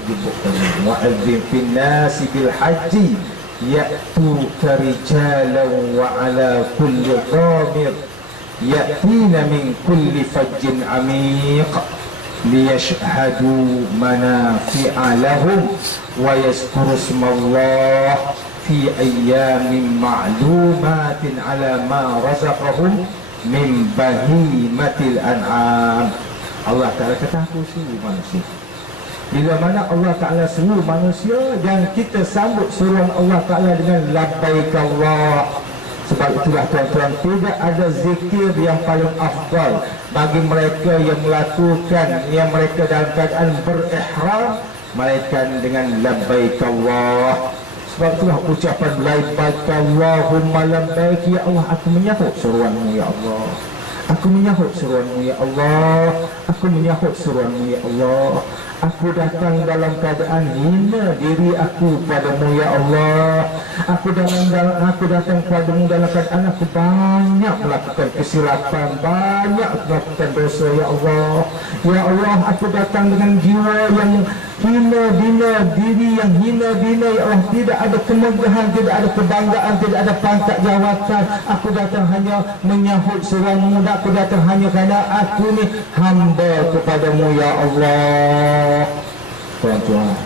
disebutkan wa'adzim fin nasi bil haji ya'tuka rijalan wa ala kulli dhamir ya'tina min kulli fajjin amiq liyashhadu manafi'a lahum wa yazkuru ismallah fi ayyamin ma'lumatin ala ma razaqahum min bahimatil an'am. Allah Ta'ala kata aku suruh manusia. Bila mana Allah Ta'ala suruh manusia dan kita sambut seruan Allah Ta'ala dengan labbaik Allah. Sebab itulah tuan-tuan, tidak ada zikir yang paling afdal bagi mereka yang melakukan yang mereka dalam keadaan berihram, melainkan dengan labbaik Allah. Sebab itulah ucapan labbaik Allahumma labbaik, ya Allah aku menyahut seruanmu ya Allah. Aku menyahut seruanmu ya Allah. Aku menyahut seruanmu ya Allah. Aku datang dalam keadaan hina diri aku padamu ya Allah. Aku datang padamu dalam keadaan aku banyak melakukan kesilapan, banyak melakukan dosa ya Allah. Ya Allah, aku datang dengan jiwa yang hina bina, diri yang hina bina ya Allah. Tidak ada kemegahan, tidak ada kebanggaan, tidak ada pangkat jawatan. Aku datang hanya menyahut seruanmu. Aku datang hanya kerana aku ni hamba kepadamu ya Allah. Tuan-tuan,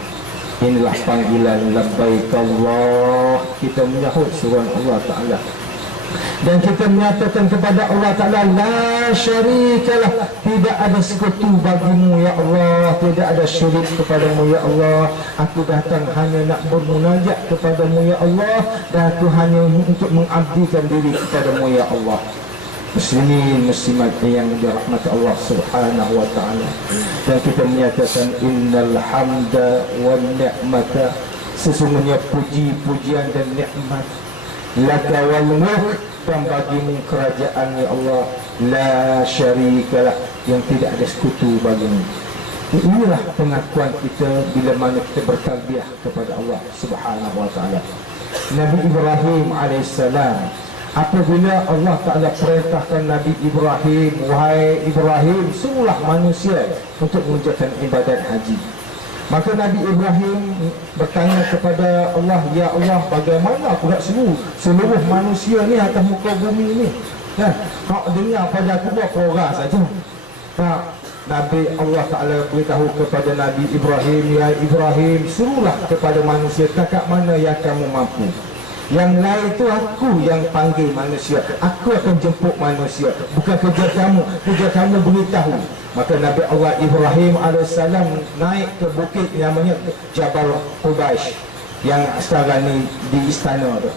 inilah panggilan labbaik Allah. Kita menyahut seruan Allah Ta'ala dan kita menyatakan kepada Allah Ta'ala, la syarikalah, tidak ada sekutu bagimu ya Allah, tidak ada syirik kepadamu ya Allah. Aku datang hanya nak bermunajat kepadamu ya Allah, dan aku hanya untuk mengabdikan diri kepadamu ya Allah. Muslimin muslimat yang dirahmati Allah Subhanahu wa Ta'ala, dan kita menyatakan innal hamda wan ni'mata, sesungguhnya puji-pujian dan nikmat, laka wal mulk, dan bagimu kerajaan ya Allah, la syarikalah, yang tidak ada sekutu bagimu. Inilah pengakuan kita bila mana kita bertalbiyah kepada Allah Subhanahu wa Ta'ala. Nabi Ibrahim alaihissalam, apabila Allah Ta'ala perintahkan Nabi Ibrahim, wahai Ibrahim, suruhlah manusia untuk mengerjakan ibadat haji. Maka Nabi Ibrahim bertanya kepada Allah, ya Allah, bagaimana aku nak suruh seluruh manusia ni atas muka bumi ni? Kau dengar pada aku berapa orang saja? Nabi Allah Ta'ala beritahu kepada Nabi Ibrahim, ya Ibrahim, suruhlah kepada manusia takat mana yang kamu mampu. Yang lain itu aku yang panggil manusia, aku akan jemput manusia, bukan kerja kamu. Kerja kamu beritahu. Maka Nabi Allah Ibrahim AS naik ke bukit namanya Jabal Qubaish, yang sekarang ni di istana tu.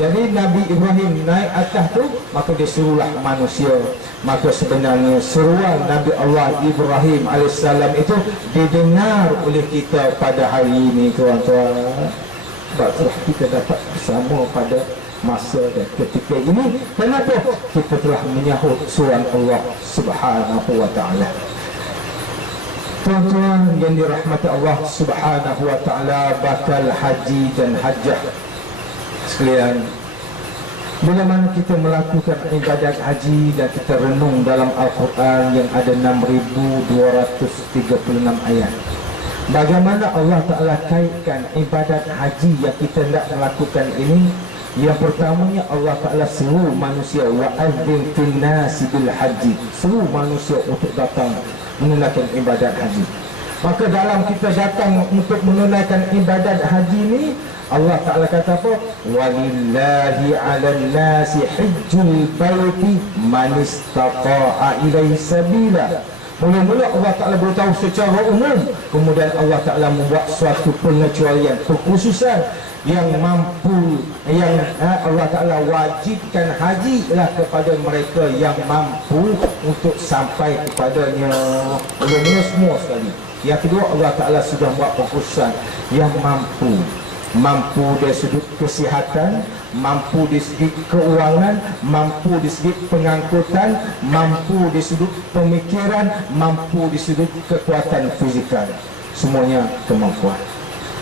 Jadi Nabi Ibrahim naik atas tu, maka dia suruhlah manusia. Maka sebenarnya seruan Nabi Allah Ibrahim AS itu didengar oleh kita pada hari ini, tuan-tuan. Sebab telah kita dapat bersama pada masa dan ketika ini. Kenapa? Kita telah menyahut seruan Allah Subhanahu wa Ta'ala. Tuan-tuan yang dirahmati Allah Subhanahu wa Ta'ala, bakal haji dan hajjah sekalian, bila mana kita melakukan ibadat haji dan kita renung dalam Al-Quran yang ada 6,236 ayat, bagaimana Allah Ta'ala kaitkan ibadat haji yang kita nak melakukan ini. Yang pertamanya, Allah Ta'ala seru manusia, wa'adzim fin nasi bil haji, seru manusia untuk datang menunaikan ibadat haji. Maka dalam kita datang untuk menunaikan ibadat haji ni, Allah Ta'ala kata apa? Walillahi 'alan nasi hajjul baiti man istata'a ilaihi sabila. Mula-mula Allah Ta'ala beritahu secara umum, kemudian Allah Ta'ala membuat suatu pengecualian, kekhususan yang mampu, yang Allah Ta'ala wajibkan haji ialah kepada mereka yang mampu untuk sampai kepadanya. Mula-mula semua sekali. Yang kedua, Allah Ta'ala sudah buat kekhususan yang mampu dari sudut kesihatan, mampu di segi keuangan, mampu di segi pengangkutan, mampu di sudut pemikiran, mampu di sudut kekuatan fizikal. Semuanya kemampuan.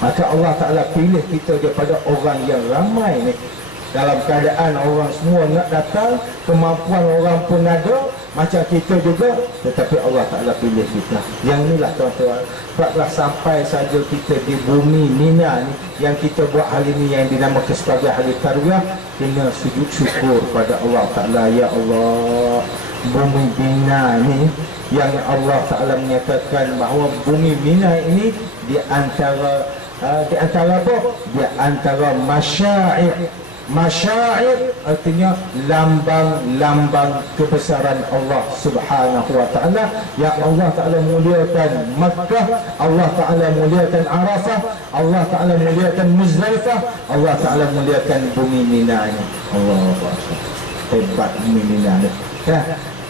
Maka Allah Ta'ala pilih kita daripada orang yang ramai ni. dalam keadaan orang semua nak datang, kemampuan orang pun ada macam kita juga, tetapi Allah Ta'ala pilih kita. Yang inilah tuan-tuan, sebablah sampai saja kita di bumi Mina ni, yang kita buat hari ni yang dinamakan sebagai hari Tarwiyah, kena sujud syukur pada Allah Ta'ala. Ya Allah, bumi Mina ni yang Allah Ta'ala menyatakan bahawa bumi Mina ini di antara apa? Di antara masyair. Masyair artinya lambang-lambang kebesaran Allah Subhanahu wa Ta'ala. Yang Allah Ta'ala muliakan Makkah, Allah Ta'ala muliakan Arafah, Allah Ta'ala muliakan Muzdalifah, Allah Ta'ala muliakan bumi Mina ini. Allah hebat bumi Mina ini.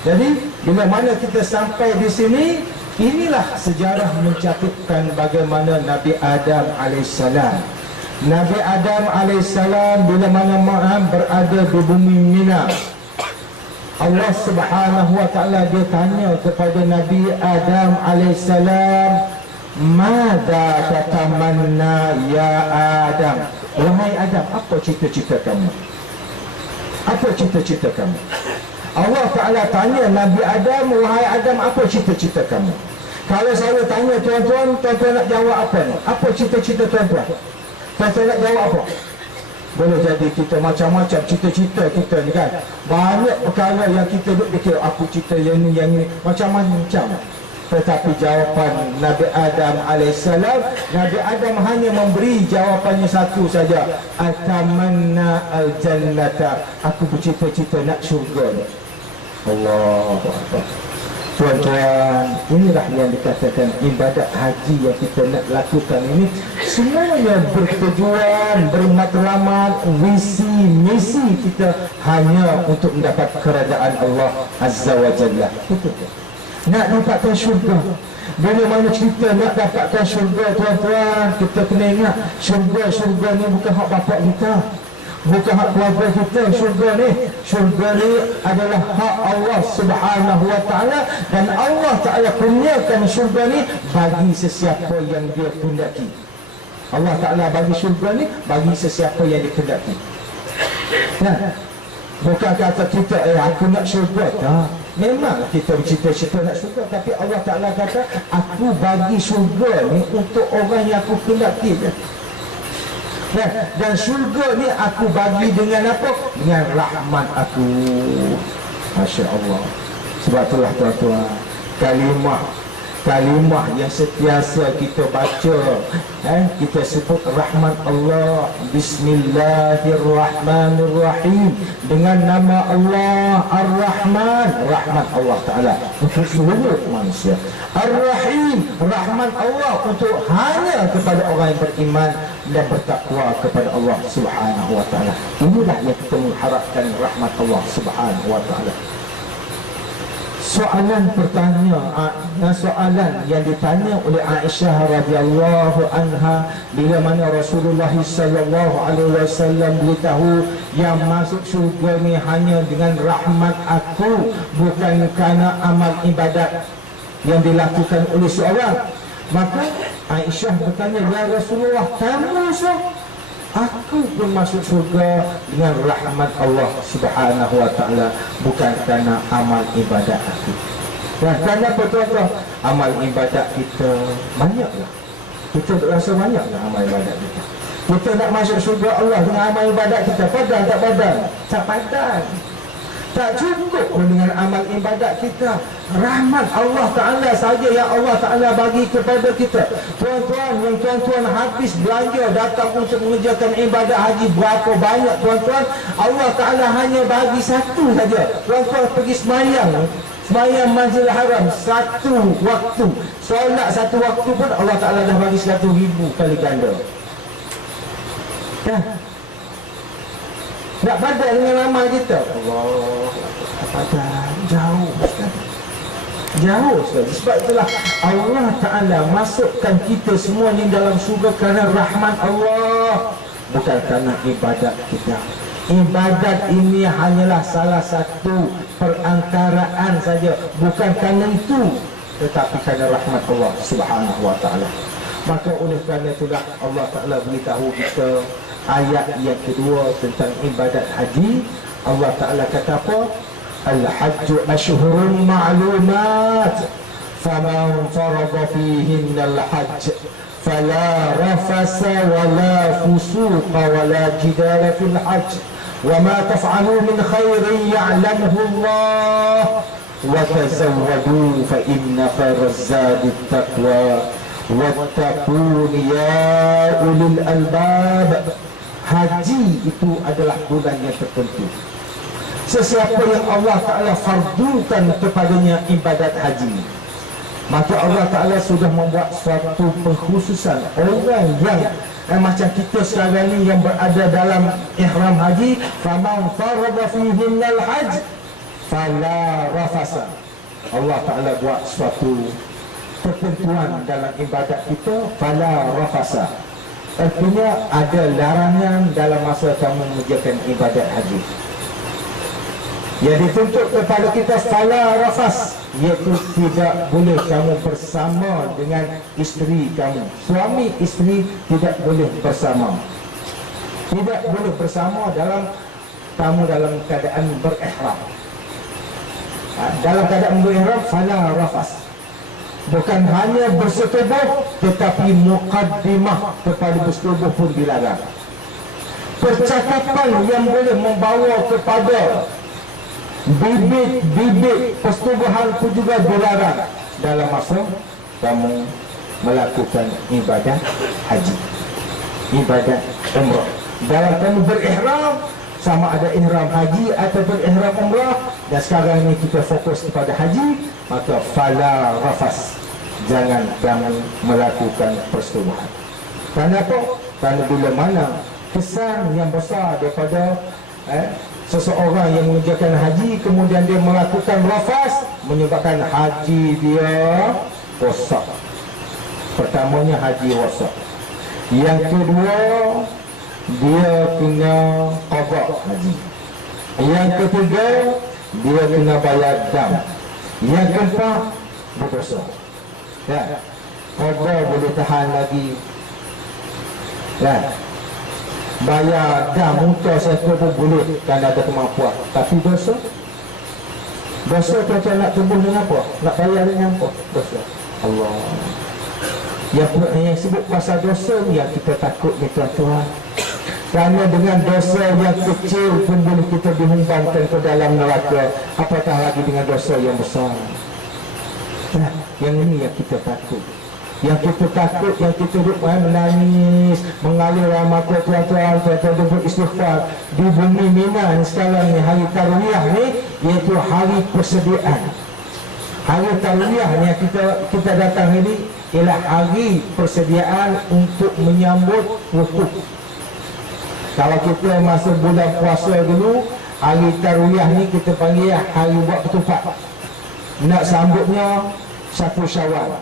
Jadi bila mana kita sampai di sini, inilah sejarah mencatatkan bagaimana Nabi Adam alaihissalam. Nabi Adam alaihissalam bila mana berada di bumi Mina, Allah Subhanahu wa Ta'ala dia tanya kepada Nabi Adam alaihissalam, "Mada tatamanna ya Adam?" Wahai Adam, apa cita-cita kamu? Apa cita-cita kamu? Allah Ta'ala tanya Nabi Adam, "Wahai Adam, apa cita-cita kamu?" Kalau saya tanya tuan-tuan, tuan-tuan nak jawab apa ni? Apa cita-cita tuan-tuan? Tuan-tuan nak jawab apa? Boleh jadi kita macam-macam cita-cita kita ni kan. Banyak perkara yang kita duk fikir, aku cita yang ni, macam-macam. Tetapi jawapan Nabi Adam alaihissalam, Nabi Adam hanya memberi jawapannya satu saja. Atamanna al-jannata. Aku bercita-cita nak syurga ni. Allahu Akbar. Tuan-tuan, inilah yang dikatakan ibadat haji yang kita nak lakukan ini semuanya bertujuan, bermatlamat, visi, misi kita hanya untuk mendapat kerajaan Allah Azza wa Jalla. Nak dapatkan syurga. Bila mana cerita nak dapatkan syurga tuan-tuan, kita kena ingat syurga ni bukan hak bapak kita, bukan hak keluarga kita. Syurga ni adalah hak Allah Subhanahu wa Ta'ala, dan Allah Ta'ala kurniakan syurga ni bagi sesiapa yang dia kehendaki. Allah Ta'ala bagi syurga ni bagi sesiapa yang dia kehendaki. Bukan kata kita aku nak syurga. Tak. Memang kita bercita-cita nak syurga, tapi Allah Ta'ala kata aku bagi syurga ni untuk orang yang aku kehendaki. Dan syurga ni aku bagi dengan apa? Dengan rahmat aku. Masya Allah. Sebab itulah tuan-tuan, kalimah yang sentiasa kita baca, kita sebut rahmat Allah. Bismillahirrahmanirrahim. Dengan nama Allah Ar-Rahman, rahmat Allah Ta'ala untuk seluruh manusia. Ar-Rahim, rahmat Allah untuk hanya kepada orang yang beriman dan bertakwa kepada Allah Subhanahu wa Ta'ala. Inilah yang kita mengharapkan, rahmat Allah Subhanahu wa Ta'ala. Soalan yang ditanya oleh Aisyah radhiyallahu anha bila mana Rasulullah sallallahu alaihi wasallam beritahu yang masuk syurga ni hanya dengan rahmat aku, bukan kerana amal ibadat yang dilakukan oleh seorang. Maka Aisyah bertanya, "Ya Rasulullah, kamu aku pun masuk surga dengan rahmat Allah Subhanahu wa Ta'ala, bukan kerana amal ibadat aku." Dan kerana apa tuan-tuan? Amal ibadat kita banyaklah. Kita rasa banyaklah amal ibadat kita. Kita nak masuk surga Allah dengan amal ibadat kita. Padan tak padan? Tak padan. Tak cukup pun dengan amal ibadat kita. Rahmat Allah Ta'ala saja yang Allah Ta'ala bagi kepada kita. Tuan-tuan, yang tuan-tuan habis belanja datang untuk mengerjakan ibadat haji, berapa banyak tuan-tuan? Allah Ta'ala hanya bagi satu saja. Tuan-tuan pergi semayang Masjidil Haram satu waktu, solat satu waktu pun Allah Ta'ala dah bagi 1,000 kali ganda. Nak padat dengan amal kita, Allah padat, jauh sekali. Sebab itulah Allah Ta'ala masukkan kita semua ni dalam syurga kerana rahmat Allah, bukan kerana ibadat kita. Ibadat ini hanyalah salah satu perantaraan saja, bukan kerana itu, tetapi kerana rahmat Allah Subhanahu wa Ta'ala. Maka oleh kerana itulah Allah Ta'ala beritahu kita ayat yang kedua tentang ibadat haji, Allah Ta'ala kata apa? Al-hajju ashhurun ma'lumat faman farada fihinna al-hajj fala rafasa wala fusuqa wala jidala fil hajj wa ma taf'alu min khairin ya'lamuhu Allah wa tazawwadu fa inna khairaz zadi at-taqwa wattaqun ya ulil albab. Haji itu adalah bulan yang tertentu. Sesiapa yang Allah Ta'ala fardukan kepadanya ibadat haji, maka Allah Ta'ala sudah membuat suatu pengkhususan orang yang macam kita sekarang ni yang berada dalam ihram haji, faman farada fihinnal hajj fala rafasa. Allah Ta'ala buat suatu pertentuan dalam ibadat kita, fala rafasa. Artinya ada larangan dalam masa kamu mengerjakan ibadat haji. Yang dituntut kepada kita fala rafas, iaitu tidak boleh kamu bersama dengan isteri kamu. Suami isteri tidak boleh bersama. Tidak boleh bersama dalam kamu dalam keadaan berihram. Dalam keadaan berihram fala rafas. Bukan hanya bersetubuh, tetapi muqaddimah kepada bersetubuh pun dilarang. Percakapan yang boleh membawa kepada bibit-bibit persetubuhan pun juga dilarang dalam masa kamu melakukan ibadah haji, ibadah umrah. Dalam kamu berihram, sama ada ihram haji ataupun ihram umrah, dan sekarang ini kita fokus kepada haji, maka fala rafas, jangan kamu melakukan persetubuhan. Kenapa? Kerana bila mana kesan yang besar daripada seseorang yang mengerjakan haji kemudian dia melakukan rafas, menyebabkan haji dia rosak. Pertamanya haji rosak. Yang kedua, dia kena qada haji. Yang ketiga, dia kena bayar dam. Yang keempat, berdosa. Ya, qada boleh tahan lagi. Ya, bayar dam muka saya pun boleh kerana ada kemampuan. Tapi dosa, dosa tuan-tuan nak tembus dengan apa? Nak bayar dengan apa? Dosa. Allah. Yang sebut pasal dosa ni yang kita takut ni tuan-tuan. Kerana dengan dosa yang kecil pun boleh kita dihembangkan ke dalam neraka, apatah lagi dengan dosa yang besar. Nah, yang ini yang kita takut. Yang kita takut, yang kita duduk menangis, mengalir air mata tuan-tuan, tuan-tuan beristighfar. Di bumi Mina ni sekarang ni, hari Tarwiyah ni, iaitu hari persediaan. Hari Tarwiyah ni yang kita datang ini ialah hari persediaan untuk menyambut wukuf. Kalau kita masa bulan puasa dulu, hari Tarwiyah ni kita panggil hari buat ketupat. Nak sambutnya 1 Syawal,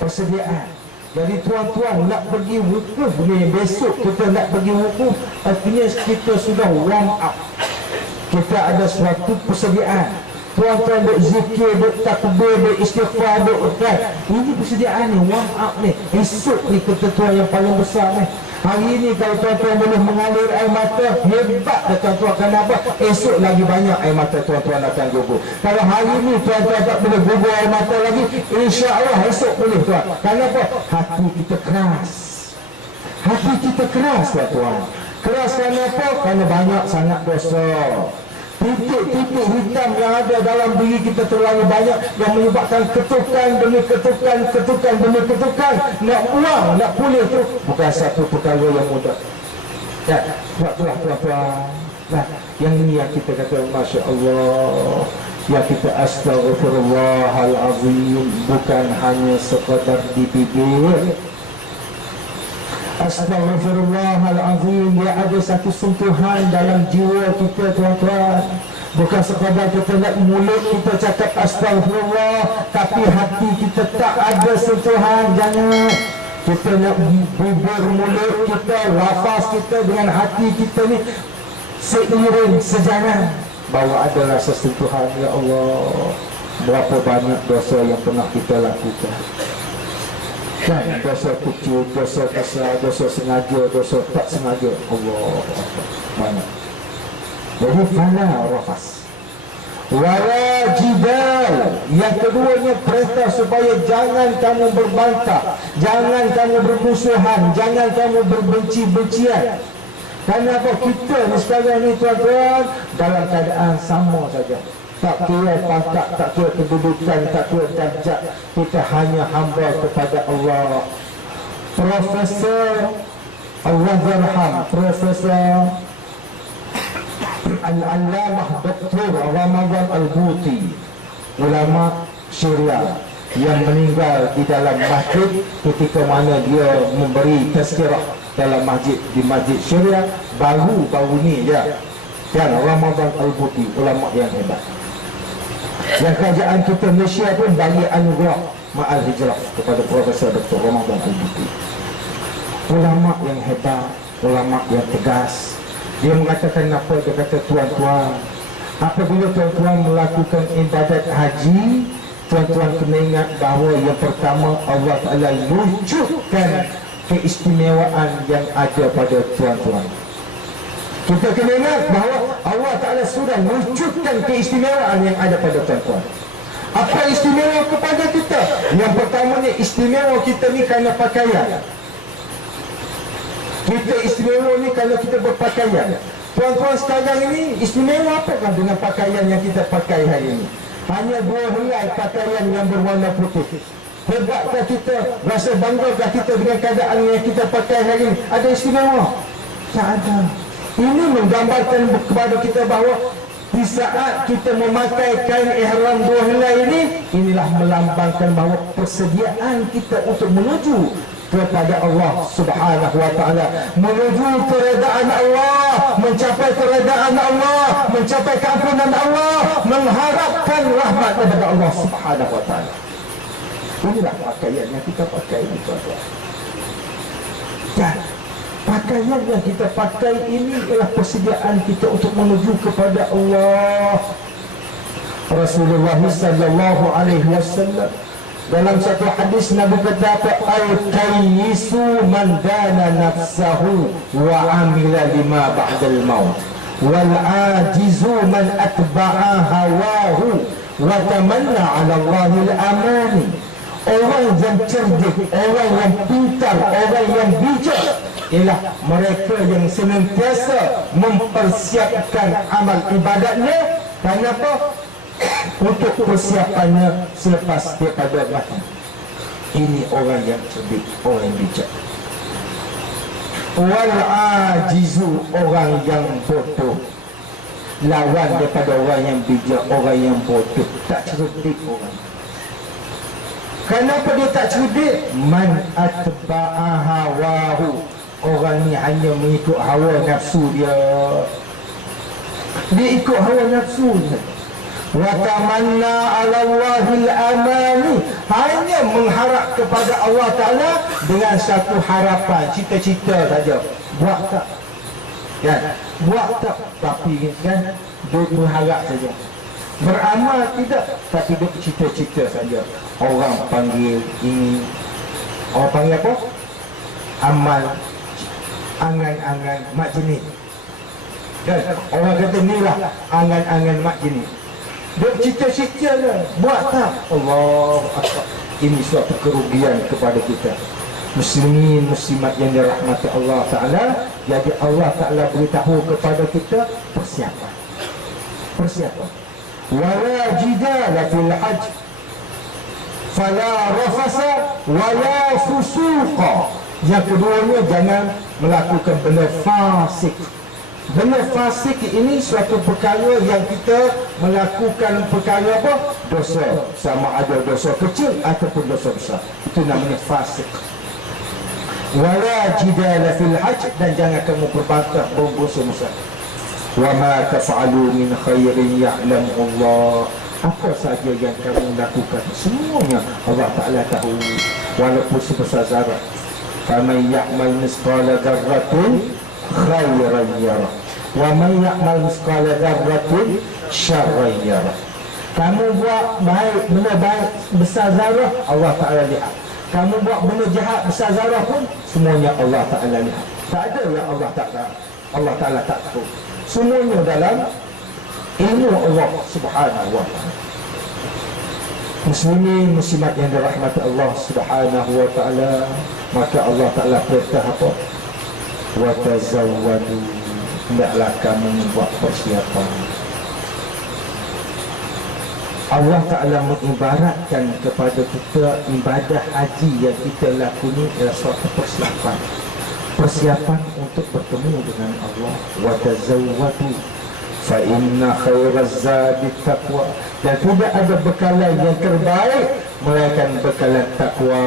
persediaan. Jadi tuan-tuan nak pergi wukuf ni, besok kita nak pergi wukuf, artinya kita sudah warm up. Kita ada suatu persediaan. Tuan-tuan duk zikir, duk takbir, duk istighfar, duk kan. Ini persediaan ni, warm up ni. Esok ni ketentuan yang paling besar ni. Hari ini kalau tuan-tuan boleh mengalir air mata, hebat dah tuan-tuan. Kenapa? Esok lagi banyak air mata tuan-tuan akan gugur. Kalau hari ini tuan-tuan tak boleh gugur air mata lagi, insya-Allah esok boleh tuan. Kenapa? Hati kita keras. Hati kita keras tuan-tuan. Keras kenapa? Kerana banyak sangat dosa. Titik-titik hitam yang ada dalam diri kita terlalu banyak, yang menyebabkan ketukan demi ketukan, ketukan demi ketukan. Nak buang, nak pulih tu bukan satu perkara yang mudah. Ya, buatlah tuan-tuan. Nah, yang ini yang kita kata Masya Allah, yang kita astaghfirullahalazim, bukan hanya sekadar di bibir. Astaghfirullahalazim, dia ada satu sentuhan dalam jiwa kita tuan-tuan. Bukan sekadar kita nak mulut kita cakap astagfirullah, tapi hati kita tak ada sentuhan. Jangan. Kita nak bibir mulut kita, lafaz kita dengan hati kita ni seiring, sejalan, bahawa ada rasa sentuhan. Ya Allah, berapa banyak dosa yang pernah kita lakukan. Kan dosa kecil, dosa besar, dosa sengaja, dosa tak sengaja. Allah banyak. Jadi fala rafas wala jidal. Yang keduanya perintah supaya jangan kamu berbantah, jangan kamu bermusuhan, jangan kamu berbenci-bencian. Kerana apa? Kita ni sekarang ni tuan-tuan dalam keadaan sama saja. Tak kira pangkat, tak kira kedudukan, tak kira darjat, kita hanya hamba kepada Allah. Profesor Allah Zarham, Profesor Al-Allamah Dr. Ramadan Al-Buti, ulama Syria yang meninggal di dalam masjid ketika mana dia memberi tazkirah dalam masjid, di masjid Syria baru-baru ni je. Kan Ramadan Al-Buti, ulama yang hebat. Yang kerajaan kita Malaysia pun bagi anugerah Ma'al Hijrah kepada Profesor Dr. Ramadan Al-Buti. Ulama yang hebat, ulama yang tegas. Dia mengatakan apa? Dia kata, tuan-tuan, apabila tuan-tuan melakukan ibadat haji, tuan-tuan kena ingat bahawa yang pertama Allah Ta'ala wujudkan keistimewaan yang ada pada tuan-tuan. Kita kena ingat bahawa Allah Ta'ala sudah wujudkan keistimewaan yang ada pada tuan-tuan. Apa istimewa kepada kita? Yang pertamanya, istimewa kita ni kerana pakaian. Kita istimewa ni kalau kita berpakaian. Tuan-tuan sekarang ini istimewa apakah dengan pakaian yang kita pakai hari ini? Hanya 2 helai pakaian yang berwarna putih. Hebatkah kita? Rasa banggakah kita dengan keadaan yang kita pakai hari ini? Ada istimewa? Tak ada. Ini menggambarkan kepada kita bahawa di saat kita memakai kain ihram 2 helai ini, inilah melambangkan bahawa persediaan kita untuk menuju kepada Allah Subhanahu wa ta'ala, menuju keredaan Allah, mencapai keredaan Allah, mencapai keampunan Allah, mengharapkan rahmat daripada Allah Subhanahu wa ta'ala. Inilah pakaian yang kita pakai ini, tuan-tuan. Dan pakaian yang kita pakai ini ialah persediaan kita untuk menuju kepada Allah. Rasulullah sallallahu alaihi wasallam dalam satu hadis Nabi kata, al-kayyisu man dana nafsahu wa amila lima ba'dal maut, wal ajizu man atba'a hawahu wa tamanna 'ala Allahil amani. Orang yang cerdik, orang yang pintar, orang yang bijak ialah mereka yang senantiasa mempersiapkan amal ibadatnya. Kenapa? Untuk persiapannya selepas daripada mati. Ini orang yang cerdik, orang yang bijak. Wal ajizu, orang yang bodoh. Lawan daripada orang yang bijak, orang yang bodoh, tak cerdik orang. Kenapa dia tak cerdik? Man atba'a hawahu, orang ni hanya mengikut hawa nafsu dia. Dia ikut hawa nafsu dia. Wa tamanna 'ala Allahil amani, hanya mengharap kepada Allah Ta'ala dengan satu harapan, cita-cita saja. Buat tak? Kan? Buat tak? Tapi kan, dia berharap saja. Beramal tidak, tapi dia cita-cita saja. Orang panggil ini, orang panggil apa? Amal, angan-angan mak jenis. Kan? Orang kata inilah angan-angan mak jenis. Dia cita-cita je, buat tak? Allah Akbar. Ini suatu kerugian kepada kita muslimin muslimat yang dirahmati Allah Ta'ala. Jadi Allah Ta'ala beritahu kepada kita persiapan. Persiapan. Wala jidala fil hajj fala rafasa wala fusuqa. Yang keduanya, jangan melakukan benda fasik. Benda fasik ini suatu perkara yang kita melakukan perkara apa? Dosa. Sama ada dosa kecil ataupun dosa besar. Itu namanya fasik. Wala jidala fil hajj, dan jangan kamu berbantah berusaha. Wa ma taf'alu min khairin ya'lamu Allah. Apa saja yang kamu lakukan, semuanya Allah Ta'ala tahu, walaupun sebesar zarah. Faman ya'mal misqala dzarratin khairan yarah, wa man ya'mal misqala dzarratin syarran yarah. Kamu buat baik, benda baik besar zarah, Allah Ta'ala lihat. Kamu buat benda jahat besar zarah pun, semuanya Allah Ta'ala lihat. Tak ada yang Allah Ta'ala tak tahu. Semuanya dalam ilmu Allah Subhanahu wa ta'ala. Muslimin muslimat yang dirahmati Allah Subhanahu wa ta'ala, maka Allah Ta'ala perintah apa? Wa tazawwadu, hendaklah kamu membuat persiapan. Allah Ta'ala mengibaratkan kepada kita ibadah haji yang kita lakoni adalah suatu persiapan. Persiapan untuk bertemu dengan Allah. Wa tazawwadu fa inna khairaz zadi taqwa. Dan tidak ada bekalan yang terbaik melainkan bekalan takwa.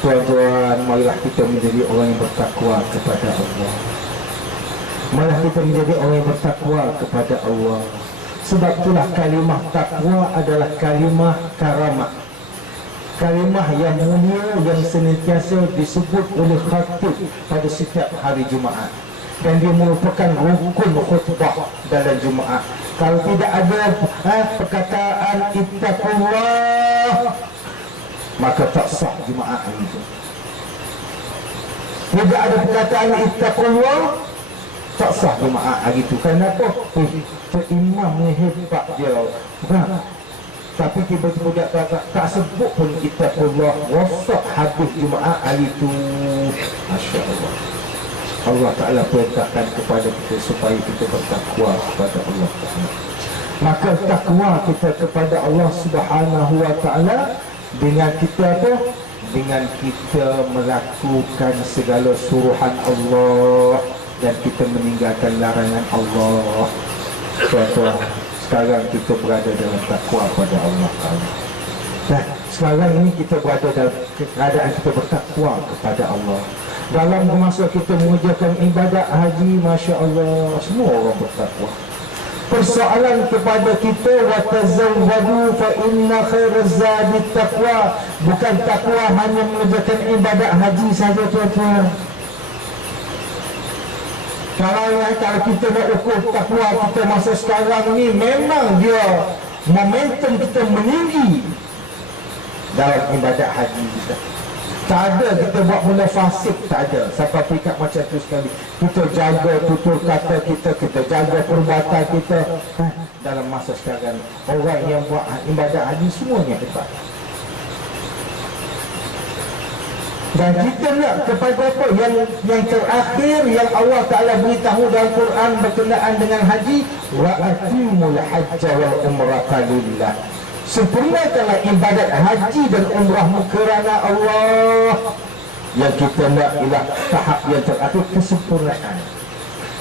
Tuan-tuan, marilah kita menjadi orang yang bertakwa kepada Allah. Marilah kita menjadi orang yang bertakwa kepada Allah. Sebab itulah kalimah takwa adalah kalimah karamah, kalimah yang mulia yang senantiasa disebut oleh khatib pada setiap hari Jumaat, dan dia merupakan rukun khutbah dalam Jumaat. Kalau tidak ada perkataan ittaqullah, maka tak sah Jumaat itu. Tidak ada perkataan ittaqullah, tak sah Jumaat hari itu. Kenapa? Imamnya hebat dia, bukan? Tapi tiba-tiba tak sebut pun ittaqullah, rosak habis Jumaat hari itu. Masya Allah. Allah Ta'ala perintahkan kepada kita supaya kita bertakwa kepada Allah Ta'ala. Maka takwa kita kepada Allah Subhanahu wa ta'ala dengan kita apa? Dengan kita melakukan segala suruhan Allah dan kita meninggalkan larangan Allah. Tuan-tuan, sekarang kita berada dalam takwa pada Allah Ta'ala. Dan sekarang ini kita berada dalam keadaan kita bertakwa kepada Allah. Dalam masa kita mengerjakan ibadat haji, Masya Allah, semua orang bertakwa. Persoalan kepada kita, wa tazawwadu fa inna khairaz zadi taqwa. Bukan takwa hanya mengerjakan ibadat haji saja, tuan-tuan. Kalau kita nak ukur takwa kita masa sekarang ni, memang dia momentum kita meninggi dalam ibadat haji kita. Tak ada kita buat benda fasik, tak ada. Sampai peringkat macam tu sekali. Kita jaga tutur kata kita, kita jaga perbuatan kita. Dalam masa sekarang, orang yang buat ibadat haji semuanya hebat. Dan kita nak kepada apa? Yang terakhir yang Allah Ta'ala beritahu dalam Quran berkenaan dengan haji, wa atimul hajja wal umrata lillah. Sempurnakanlah ibadat haji dan umrahmu kerana Allah. Yang kita nak ialah tahap yang terakhir, kesempurnaan.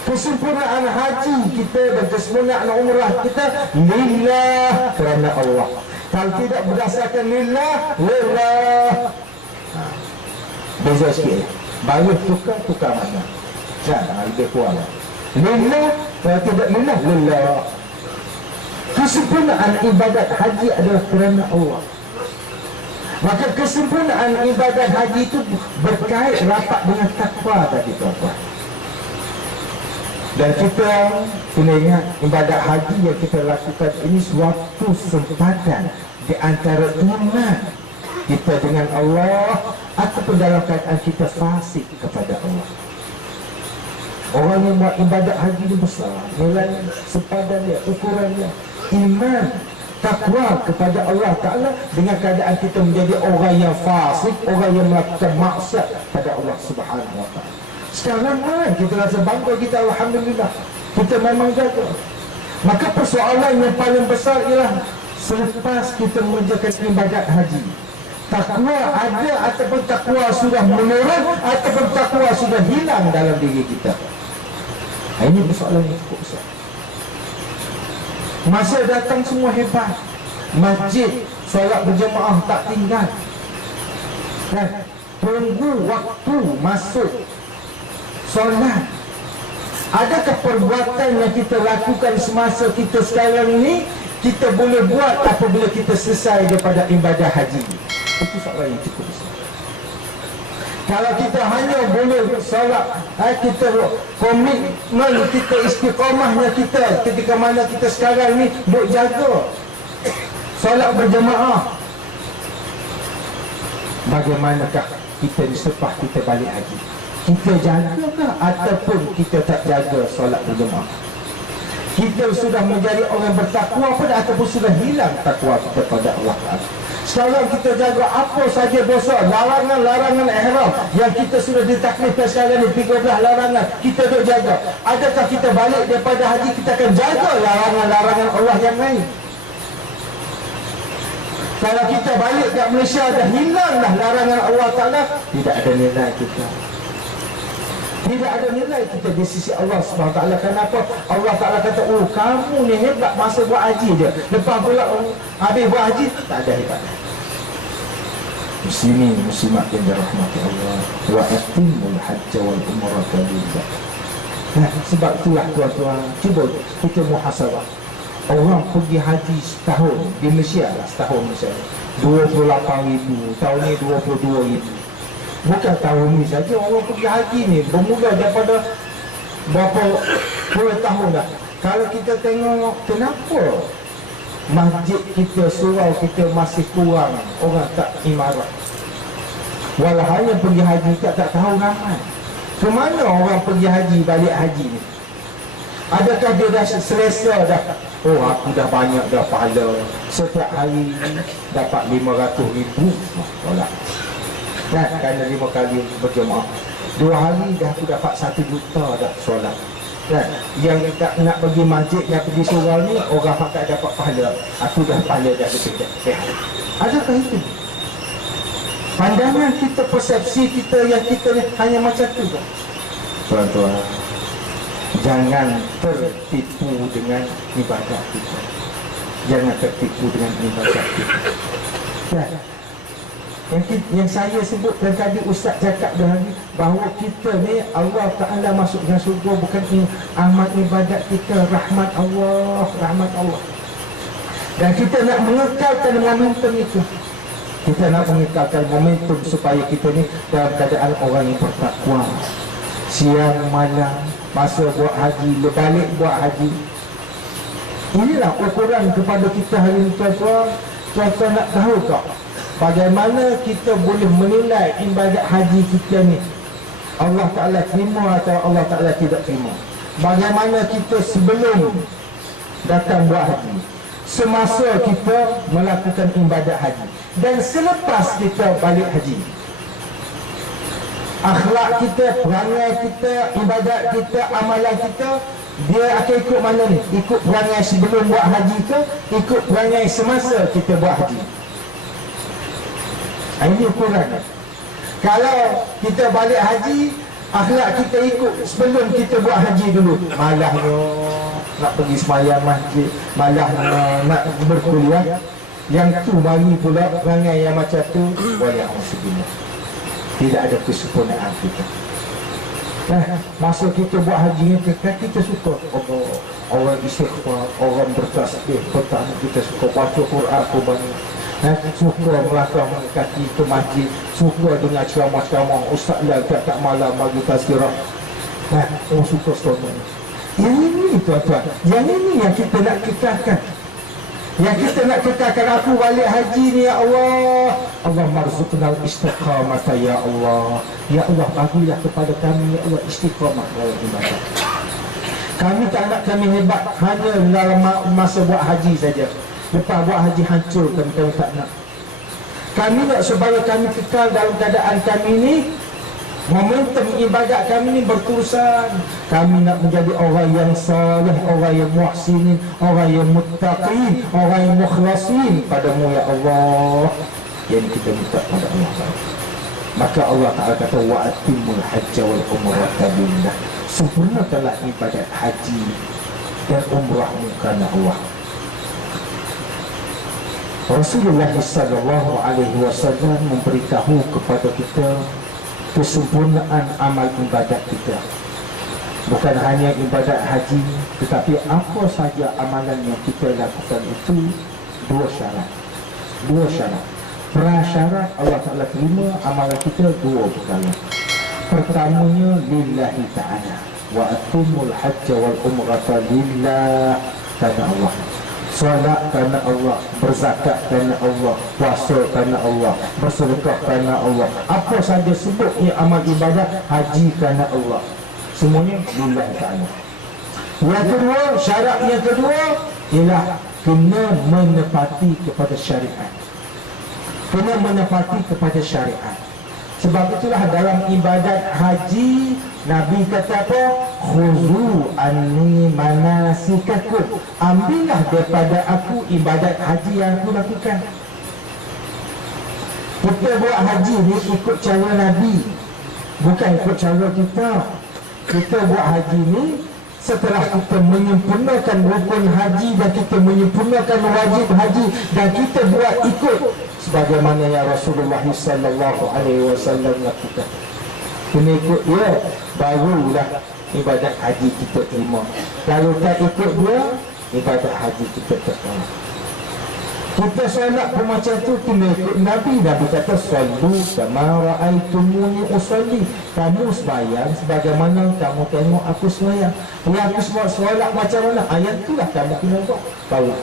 Kesempurnaan haji kita dan kesempurnaan umrah kita lillah, kerana Allah. Kalau tidak berdasarkan lillah, beza sikit. Baru tukar mana? Lebih kurang. Lillah, kalau tidak lillah. Kesempurnaan ibadat haji adalah kerana Allah. Maka kesempurnaan ibadat haji itu berkait rapat dengan takwa tadi, tuan-tuan. Dan kita kena ingat, ibadat haji yang kita lakukan ini suatu sempatan di antara iman kita dengan Allah ataupun dalam keadaan kita fasik kepada Allah. Orang yang buat ibadat haji itu besar, nilai sepadannya, ukurannya iman, takwa kepada Allah Ta'ala dengan keadaan kita menjadi orang yang fasik, orang yang melakukan maksiat pada Allah Subhanahu wa ta'ala. Sekarang kita rasa bangga kita, alhamdulillah, kita memang jaga. Maka persoalan yang paling besar ialah selepas kita mengerjakan ibadat haji, takwa ada ataupun takwa sudah menurun ataupun takwa sudah hilang dalam diri kita. Ini persoalan yang cukup besar. Masa datang semua hebat, masjid, solat berjemaah tak tinggal. Tunggu waktu masuk solat. Adakah perbuatan yang kita lakukan semasa kita sekarang ini kita boleh buat apabila kita selesai daripada ibadah haji? Itu soalan yang cukup besar. Kalau kita hanya boleh solat, kita komitmen kita, istiqamahnya kita ketika mana kita sekarang ni duk jaga solat berjemaah, bagaimanakah kita selepas kita balik haji? Kita jagakah ataupun kita tak jaga solat berjemaah? Kita sudah menjadi orang bertakwa pada ataupun sudah hilang takwa kita pada Allah Ta'ala? Sekarang kita jaga apa saja dosa, larangan-larangan ihram yang kita sudah ditaklifkan sekarang ni, 13 larangan kita duk jaga. Adakah kita balik daripada haji kita akan jaga larangan-larangan Allah yang lain? Kalau kita balik kat Malaysia dah hilanglah larangan Allah Ta'ala, tidak ada nilai kita. Tidak ada nilai kita di sisi Allah SWT. Kenapa? Allah Ta'ala kata, oh kamu ni hebat masa buat haji je, lepas pula habis buat haji tak ada hebat. Muslimin muslimat yang dirahmati Allah, wa atimul hajja wal umrata lillah. Sebab itulah tuan-tuan, cuba kita muhasabah. Orang pergi haji setahun di Malaysia, setahun misalnya 28,000, tahun ni 22,000. Bukan tahun ni saja orang pergi haji ni, bermula daripada berapa puluh tahun dah. Kalau kita tengok kenapa masjid kita, surau kita masih kurang orang tak imarat, walau yang pergi haji tak tahu ramai. Kemana orang pergi haji, balik haji ni? Adakah dia dah selesa dah? Oh aku dah banyak dah pahala, setiap hari dapat 500,000 solat. Kerana 5 kali berjemaah, 2 hari dah aku dapat 1 juta dah solat. Yang tak nak pergi masjid, yang pergi surau ni, orang pakai dapat pahala, aku dah pahala dah lebih sehat. Adakah itu? Pandangan kita, persepsi kita yang kita ni hanya macam tu ke? Tuan-tuan, jangan tertipu dengan ibadat kita. Jangan tertipu dengan ibadat kita. Yang saya sebutkan tadi, Ustaz cakap dah ni, bahawa kita ni Allah Ta'ala masuk dalam surga bukan amal ibadat kita, rahmat Allah, rahmat Allah. Dan kita nak mengekalkan momentum itu. Kita nak mengekalkan momentum supaya kita ni dalam keadaan orang yang bertakwa. Siang malam, masa buat haji, balik buat haji. Inilah ukuran kepada kita hari ini, tuan-tuan. Tuan-tuan nak tahu tak bagaimana kita boleh menilai ibadat haji kita ni, Allah Ta'ala terima atau Allah Ta'ala tidak terima? Bagaimana kita sebelum datang buat haji, semasa kita melakukan ibadat haji, dan selepas kita balik haji. Akhlak kita, perangai kita, ibadat kita, amalan kita, dia akan ikut mana ni? Ikut perangai sebelum buat haji ke? Ikut perangai semasa kita buat haji? Ini ukuran. Kalau kita balik haji, akhlak kita ikut sebelum kita buat haji dulu. Malahnya nak pergi semayang masjid, malahnya nak berkuliah. Yang tu bagi pula perangai yang macam tu, waliyahumullah. Tidak ada kesempurnaan kita. Masa kita buat haji ni, kita suka orang istighfar, orang bertasbih, pertama kita suka baca Quran tu banyak. Suka melangkah kaki ke masjid, suka dengar ceramah-ceramah ustaz lah tak malam bagi tazkirah. Suka setonton. Yang ini tuan-tuan, yang ini yang kita nak kekalkan. Yang kita nak kekalkan, aku balik haji ni ya Allah, Allah marzuqnal istiqamata ya Allah. Ya Allah, bagilah kepada kami ya Allah istiqamah dalam ibadah. Kami tak nak kami hebat hanya dalam masa buat haji saja. Lepas buat haji hancur, kami tak nak. Kami nak supaya kami kekal dalam keadaan kami ni, momentum ibadat kami ni berterusan. Kami nak menjadi orang yang salih, orang yang muhsinin, orang yang muttaqin, orang yang mukhlasin padamu ya Allah. Yang kita minta pada Allah. Maka Allah Ta'ala kata, wa atimul hajja wal umrata lillah. Sempurnakanlah ibadat haji dan umrahmu kerana Allah. Rasulullah sallallahu alaihi wasallam memberitahu kepada kita kesempurnaan amal ibadat kita. Bukan hanya ibadat haji, tetapi apa saja amalan yang kita lakukan itu dua syarat. Prasyarat Allah Ta'ala terima amalan kita dua perkara. Pertamanya lillahi ta'ala, wa atimul hajja wal umrata lillah, kerana Allah. solat kerana Allah, berzakat kerana Allah, puasa kerana Allah, bersedekah kerana Allah, apa saja sebutnya amal ibadat, haji kerana Allah, semuanya lillahi ta'ala. Yang kedua, syarat yang kedua ialah kena menepati kepada syariat. Kena menepati kepada syariat. Sebab itulah dalam ibadat haji Nabi kata apa? Khuzu anni manasikakum. Ambillah daripada aku ibadat haji yang aku lakukan. Kita buat haji ni ikut cara Nabi, bukan ikut cara kita. Kita buat haji ni setelah kita menyempurnakan rukun haji dan kita menyempurnakan wajib haji dan kita buat ikut sebagaimana yang Rasulullah sallallahu alaihi wasallam lakukan. Kena ikut dia, barulah ibadat haji kita terima. Kalau tak ikut dia, ibadat haji kita tak terima. Kita solat pun macam tu, kena ikut Nabi. Nabi kata sallu kama ra'aitumuni usalli. Kamu sembahyang sebagaimana kamu tengok aku sembahyang. Yang aku solat macam mana, ayat itulah kamu kena buat. Baru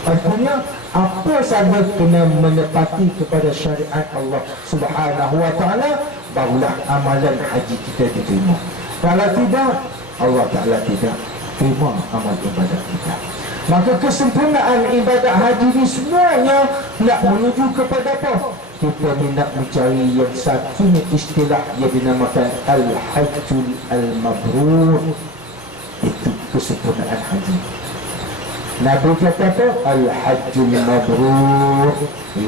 artinya apa sahaja kena menepati kepada syariat Allah Subhanahu wa ta'ala, barulah amalan haji kita diterima. Kalau tidak, Allah Ta'ala tidak terima amal ibadat kita. Maka kesempurnaan ibadat haji ni semuanya nak menuju kepada apa? Kita ni nak mencari yang satunya istilah yang dinamakan Al-Hajjul Al-Mabrur. Itu kesempurnaan haji. Nabi kata apa? Al-Hajjul Mabrur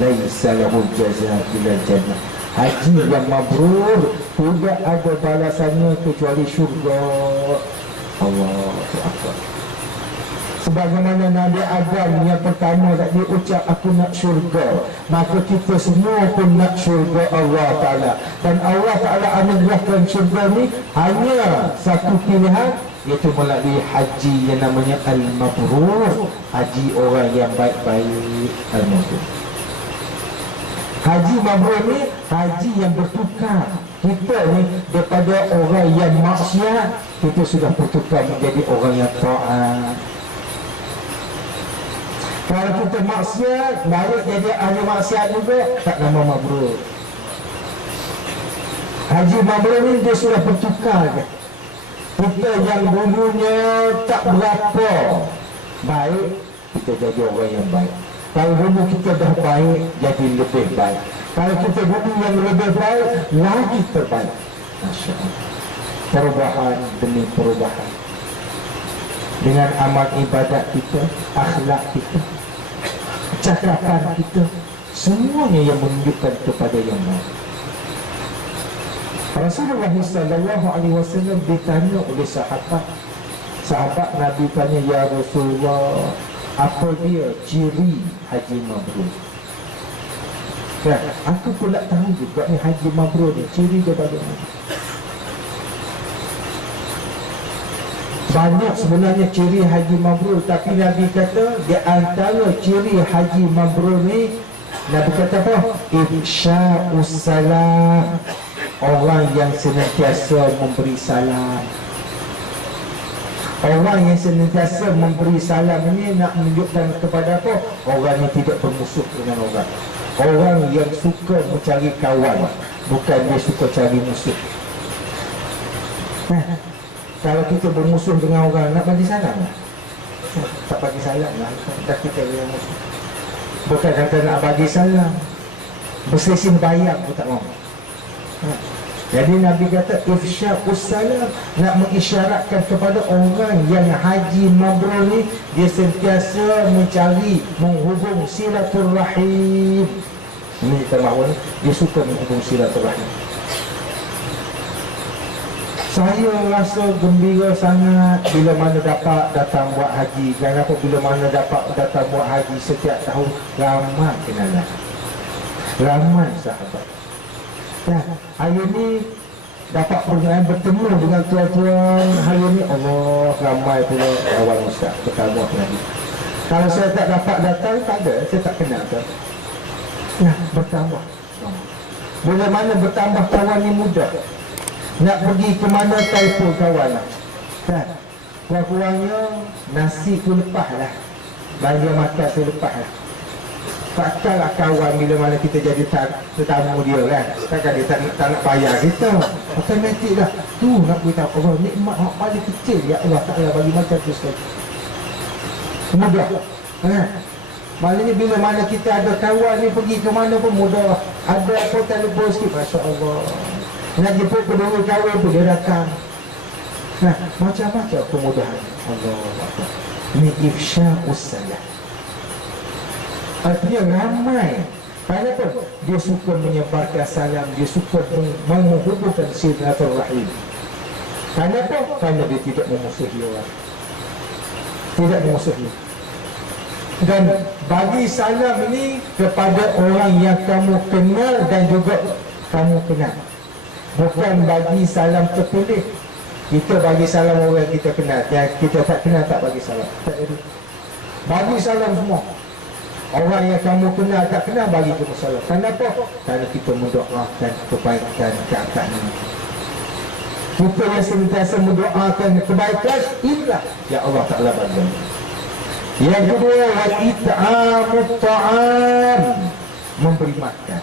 laisa lahu jazaa illa jannah. Haji yang mabrur tidak ada balasannya kecuali syurga. Allahu Akbar. Sebagaimana Nabi Adam yang pertama tadi ucap aku nak syurga, maka kita semua pun nak syurga Allah Ta'ala. Dan Allah Ta'ala anugerahkan syurga ni hanya satu pilihan, iaitu melalui haji yang namanya Al-Mabrur. Haji orang yang baik-baik, Al-Mabrur. Haji mabrur ni haji yang bertukar. Kita ni daripada orang yang maksiat, kita sudah bertukar menjadi orang yang taat. Kalau kita maksiat, balik jadi ahli maksiat juga, tak nama mabrur. Haji mabrur ni dia sudah bertukar. Kita yang dulunya tak berapa baik, kita jadi orang yang baik. Kalau dulu kita dah baik, jadi lebih baik. Kalau kita dulu yang lebih baik, lagi terbaik. Masya Allah. Perubahan demi perubahan. Dengan amal ibadat kita, akhlak kita, cakapan kita, semuanya yang menunjukkan kepada yang baik. Rasulullah sallallahu alaihi wasallam ditanya oleh sahabat Nabi tanya, ya Rasulullah, apa dia ciri haji mabrur? Ya, aku pula tahu juga ni haji mabrur ni, ciri dia bagaimana? Banyak sebenarnya ciri haji mabrur, tapi Nabi kata di antara ciri haji mabrur ni, Nabi kata apa? Ifsya'us salam. Orang yang senantiasa memberi salam. Orang yang senantiasa memberi salam ini nak menunjukkan kepada apa? Orang yang tidak bermusuh dengan orang. Orang yang suka mencari kawan, bukan dia suka cari musuh. Kalau kita bermusuh dengan orang, nak bagi salam? Tak bagi salam lah. Dah kita yang musuh. Bukan kata nak bagi salam, berselisih bayar pun tak mahu. Jadi Nabi kata ifsya'us salam, nak mengisyaratkan kepada orang yang haji mabrur ni, dia sentiasa mencari, menghubung silaturrahim. Ini kita mahu ni, dia suka menghubung silaturrahim. Saya rasa gembira sangat bila mana dapat datang buat haji. Kenapa? Bila mana dapat datang buat haji setiap tahun, ramai kenalan, ramai sahabat. Ya, hari ni dapat perjalanan bertemu dengan tuan-tuan. Hari ni Allah, ramai pula kawan ustaz bertambah lagi. Kalau saya tak dapat datang, tak ada, saya tak kenal tu. Ya, bertambah. Bila mana bertambah kawan ni mudah. Nak pergi ke mana telefon kawan lah. Kan? Kurang-kurangnya nasi tu lepas lah. belanja makan selepas lah. Takkanlah kawan bila mana kita jadi tetamu dia kan, takkan dia tak nak bayar kita, automatik dah tu nak beritahu Allah nikmat hak paling kecil ya Allah Ta'ala bagi macam tu sekali mudah kan. Maknanya bila mana kita ada kawan ni pergi ke mana pun mudah, ada apa telefon sikit, Masya Allah, nak jemput kedua kawan pun dia datang. Nah, macam-macam kemudahan Allah Akbar. Ini ifsya'us salam. Artinya ramai. Kenapa? Dia suka menyebarkan salam, dia suka menghubungkan silaturahim. Kenapa? Kerana dia tidak memusuhi orang, tidak memusuhi. Dan bagi salam ini kepada orang yang kamu kenal dan juga kamu kenal, bukan bagi salam terpilih. Kita bagi salam orang kita kenal, yang kita tak kenal tak bagi salam. Tak jadi. Bagi salam semua. Orang yang kamu kenal tak kenal bagi kita salam. Kenapa? Kerana kita mendoakan kebaikan ke atas ini. Kita yang sentiasa mendoakan kebaikan, inilah ya Allah Ta'ala bagi. Yang kedua, wa it'amut ta'am, memberi makan.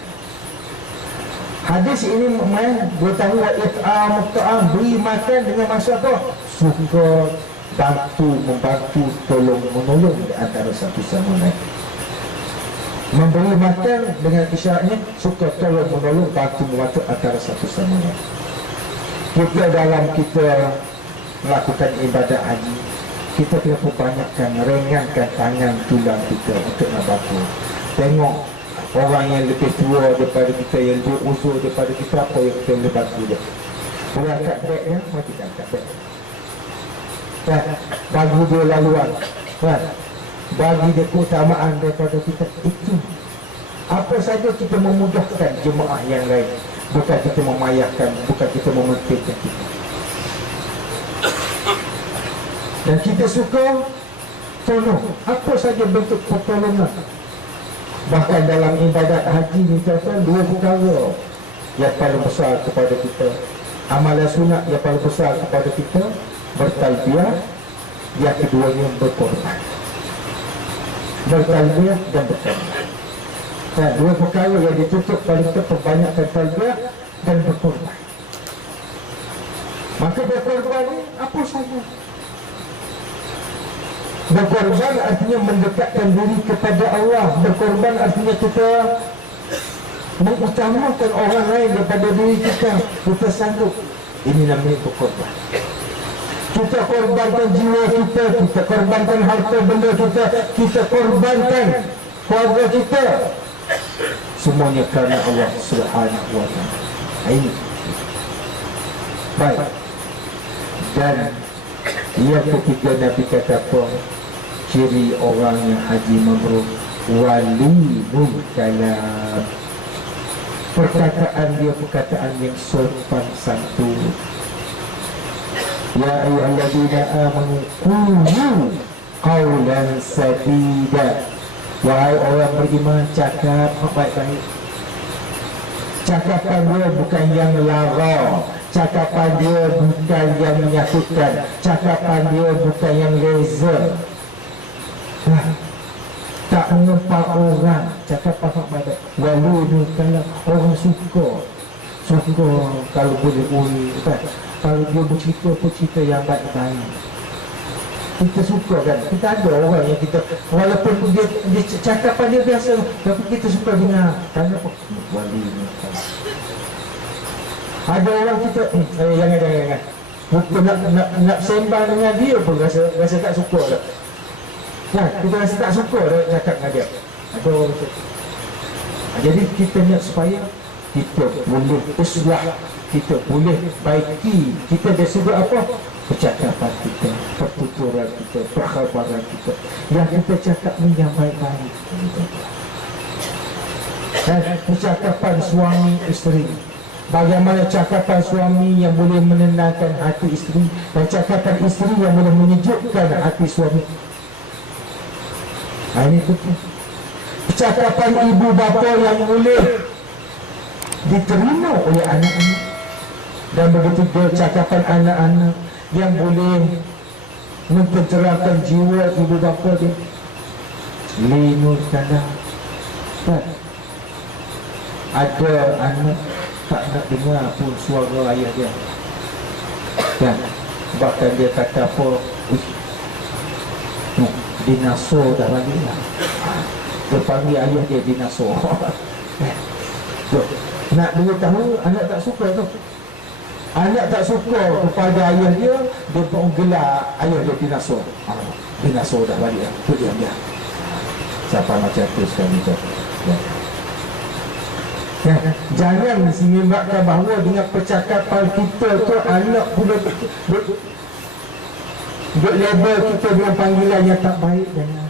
Hadis ini beritahu wa it'amut ta'am, beri makan dengan maksud apa? Suka membantu, tolong menolong di antara satu sama lain. Memberi makan dengan isyaratnya suka tolong menolong, bantu membantu antara satu sama lain. Kita dalam kita melakukan ibadah haji, kita kena perbanyakkan, ringankan tangan tulang kita untuk nak bantu. Tengok orang yang lebih tua daripada kita, yang lebih usul daripada kita, apa yang kita boleh bantu dia. Orang angkat beg ya, mari kita angkat beg. Bagi dia laluan, bagi dia keutamaan daripada kita. Itu apa saja kita memudahkan jemaah yang lain, bukan kita memayahkan, bukan kita mementingkan kita. Dan kita suka tolong, apa saja bentuk pertolongan. Bahkan dalam ibadat haji ni tuan-tuan, dua perkara yang paling besar kepada kita, amalan sunat yang paling besar kepada kita, bertalbiyah. Yang keduanya berkorban. Bertalbiyah dan berkorban. Dua perkara yang ditutup paling kita perbanyakkan talbiyah dan berkorban. Maka berkorban ni apa saja. Berkorban artinya mendekatkan diri kepada Allah. Berkorban artinya kita mengutamakan orang lain daripada diri kita. Kita sanggup. Ini namanya berkorban. Kita korbankan jiwa kita, kita korbankan harta benda kita, kita korbankan keluarga kita. Semuanya kerana Allah Subhanahu wa ta'ala. Ini baik. Dan yang ketiga Nabi kata apa? Ciri orang yang haji mabrur, walimul kalam. Perkataan dia perkataan yang sopan santun. Ya ayyuhalladzina amanu qulu qawlan sadida. Wahai orang beriman, cakap baik-baik. Cakapan dia bukan yang lara, cakapan dia bukan yang menyakitkan, cakapan dia bukan yang leza. Tak mengempak orang, cakapan baik-baik. Walau kalau orang suka kalau boleh kan. Kalau dia bercerita yang baik-baik, kita suka kan. Kita ada orang yang kita, walaupun dia cakapan dia biasa, tapi kita suka dengar. Kerana apa? Wali ni. Ada orang kita jangan. Bukan nak sembang dengan dia pun rasa tak suka dah. Kita rasa tak suka dah cakap dengan dia. Ada orang tu. Jadi kita nak supaya kita boleh islah, kita boleh baiki kita dari sudut apa? Percakapan kita, pertuturan kita, perkhabaran kita, yang kita cakap ni yang baik-baik. Dan percakapan suami isteri, bagaimana cakapan suami yang boleh menenangkan hati isteri, dan cakapan isteri yang boleh menyejukkan hati suami. Ini penting. Percakapan ibu bapa yang boleh diterima oleh anak-anak, dan begitu juga cakapan anak-anak yang boleh menterangkan jiwa ibu bapa dia. linul kalam. Kan? Ada anak tak nak dengar pun suara ayah dia. Kan? Bahkan dia kata apa, dinosaur dah balik lah. Dia panggil ayah dia dinosaur. Nak dia tahu, anak tak suka tu. Anak tak suka kepada ayah dia, dia pun gelar ayah dia dinosaur. Dinosaur dah balik lah. Tu dia. Siapa macam tu sekali tu. Jangan menyebabkan bahawa dengan percakapan kita tu anak pula duk label kita dengan panggilan yang tak baik. Jangan.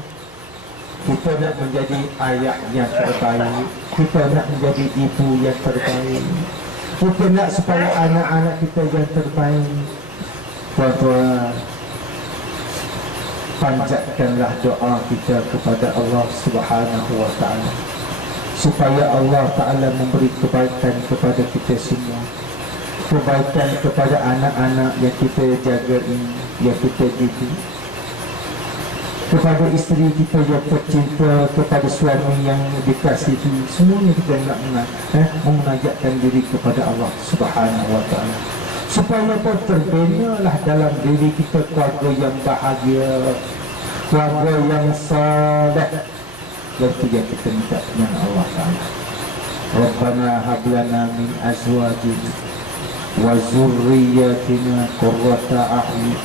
Kita nak menjadi ayah yang terbaik, kita nak menjadi ibu yang terbaik, kita nak supaya anak-anak kita yang terbaik. Tuan-tuan, panjatkanlah doa kita kepada Allah Subhanahu wa ta'ala, supaya Allah Ta'ala memberi kebaikan kepada kita semua, kebaikan kepada anak-anak yang kita jaga ini, yang kita didik, kepada isteri kita yang tercinta, kepada suami yang dikasihi. Semuanya kita nak menajatkan diri kepada Allah Subhanahu wa ta'ala, supaya pun terbinalah dalam diri kita keluarga yang bahagia, keluarga yang saleh. Itu yang kita minta dengan Allah Ta'ala. Rabbana hablana min azwajina wa zurriyatina qurrata a'yun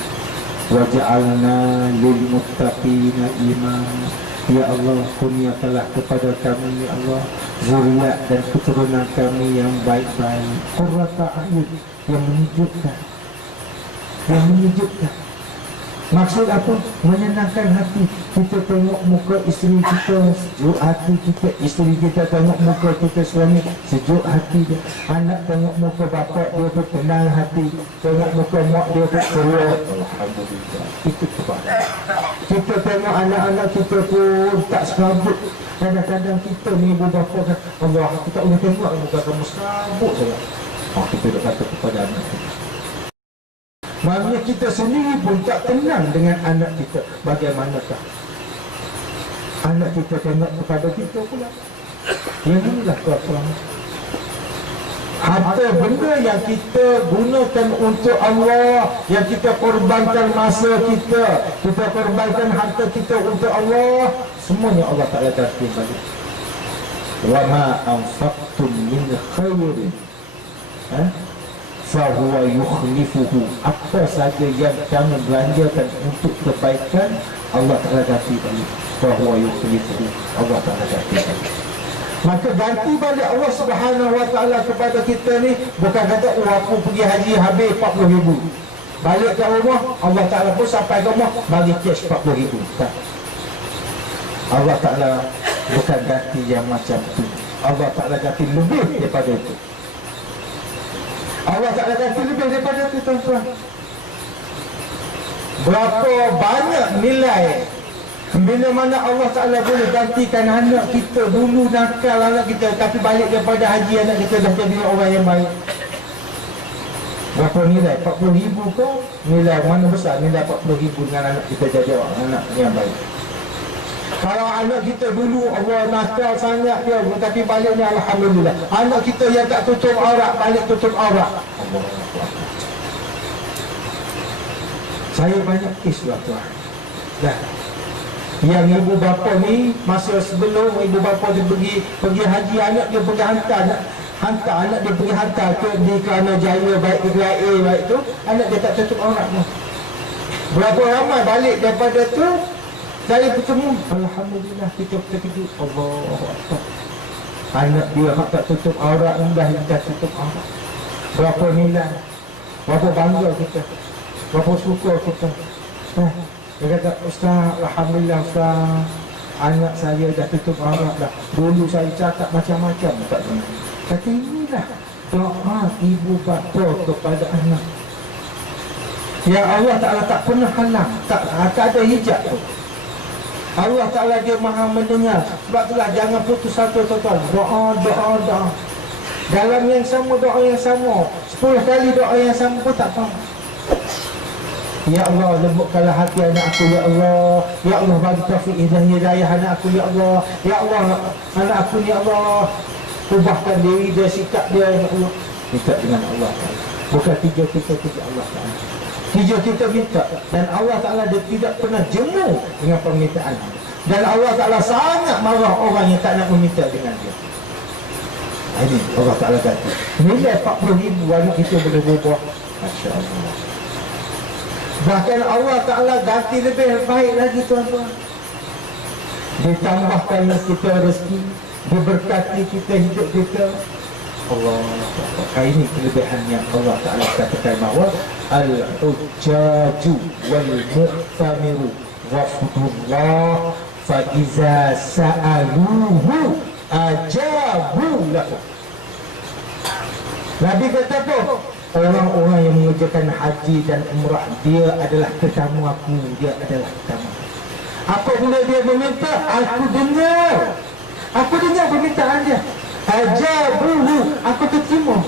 waj'alna lil muttaqina imama. Ya Allah, kurniakanlah kepada kami, ya Allah, zuriat dan keturunan kami yang baik-baik. Qurrata a'yun, yang menunjukkan, yang menunjukkan. Maksud apa? Menyenangkan hati. Kita tengok muka isteri kita, sejuk hati kita. Isteri kita tengok muka kita, suami, sejuk hati dia. Anak tengok muka bapa dia tu tenang hati. Tengok muka mak dia tu ceria. Alhamdulillah. Itu kepada. Kita tengok anak-anak kita pun tak serabut. Kadang-kadang kita ni ibu bapa kan, Allah, aku tak boleh tengok muka kamu serabut saja. Kita dah kata kepada anak kita. Maknanya kita sendiri pun tak tenang dengan anak kita. Bagaimanakah anak kita tengok kepada kita pula? Yang inilah tuan-tuan, harta benda yang kita gunakan untuk Allah, yang kita korbankan masa kita, kita korbankan harta kita untuk Allah, semuanya Allah Ta'ala ganti balik. Wa ma anfaqtum min khairin fahuwa yukhlifuhu. Apa saja yang kamu belanjakan untuk kebaikan, Allah Ta'ala ganti balik. Fahuwa yukhlifuhu, Allah Ta'ala ganti balik. Maka ganti balik Allah Subhanahu wa ta'ala kepada kita ni, bukan kata aku pergi haji habis 40,000, balik ke rumah Allah Ta'ala pun sampai ke rumah bagi cash 40,000. Tak. Allah Ta'ala bukan ganti yang macam tu. Allah Ta'ala ganti lebih daripada itu. Allah Ta'ala ganti lebih daripada itu, tuan-tuan. Berapa banyak nilai bila mana Allah Ta'ala boleh gantikan anak kita. Dulu nakal anak kita, tapi balik daripada haji anak kita dah jadi orang yang baik. Berapa nilai? 40,000 ke? Nilai mana besar? Nilai 40,000 dengan anak kita jadi orang anak yang baik. Kalau anak kita dulu Allah nakal sangat dia, tapi baliknya Alhamdulillah. Anak kita yang tak tutup aurat, balik tutup aurat. Saya banyak kes lah tuan. Dah. Yang ibu bapa ni masa sebelum ibu bapa dia pergi haji, anak dia pergi hantar anak dia pergi hantar ke di Kelana Jaya baik di Kelai baik tu, anak dia tak tutup aurat pun. Berapa ramai balik daripada tu saya bertemu, Alhamdulillah, kita terkejut. Allahu Akbar. Anak dia tak tutup aurat, dah tutup aurat. Berapa nilai, berapa bangga kita, berapa suka kita. Dia kata, Ustaz, Alhamdulillah Ustaz, anak saya dah tutup aurat dah. Dulu saya cakap macam-macam tak dengar. Kata inilah doa ibu bapa kepada anak. Ya Allah Ta'ala tak pernah halang, tak ada hijab tu. Allah Ta'ala dia maha mendengar. Sebab itulah jangan putus satu tuan-tuan. Doa. Dalam yang sama, doa yang sama, 10 kali doa yang sama pun tak faham. Ya Allah, lembutkanlah hati anak aku, Ya Allah. Ya Allah, bagi taufik hidayah anak aku, Ya Allah. Ya Allah, anak aku, Ya Allah, ubahkan diri dia, sikap dia, Ya Allah. Minta dengan Allah Ta'ala. Bukan tiga kita Allah Ta'ala. Tiga kita minta, dan Allah Ta'ala dia tidak pernah jemu dengan permintaan. Dan Allah Ta'ala sangat marah orang yang tak nak meminta dengan dia. Ini Allah Ta'ala kata, nilai 40,000 wanita itu boleh berubah. Masya Allah. Bahkan Allah Ta'ala ganti lebih baik lagi, tuan-tuan. Ditambahkan kita rezeki, diberkati kita hidup kita. Allah, ini kelebihan yang Allah Ta'ala katakan bahawa al-hujjaju wal-mu'tamiru wafdullah fa'iza sa'aluhu ajabu lahu. Nabi kata apa? Orang-orang yang mengerjakan haji dan umrah, dia adalah tetamu aku, dia adalah tetamu. Apabila dia meminta, aku dengar permintaan dia. Ajabuhu, aku terima.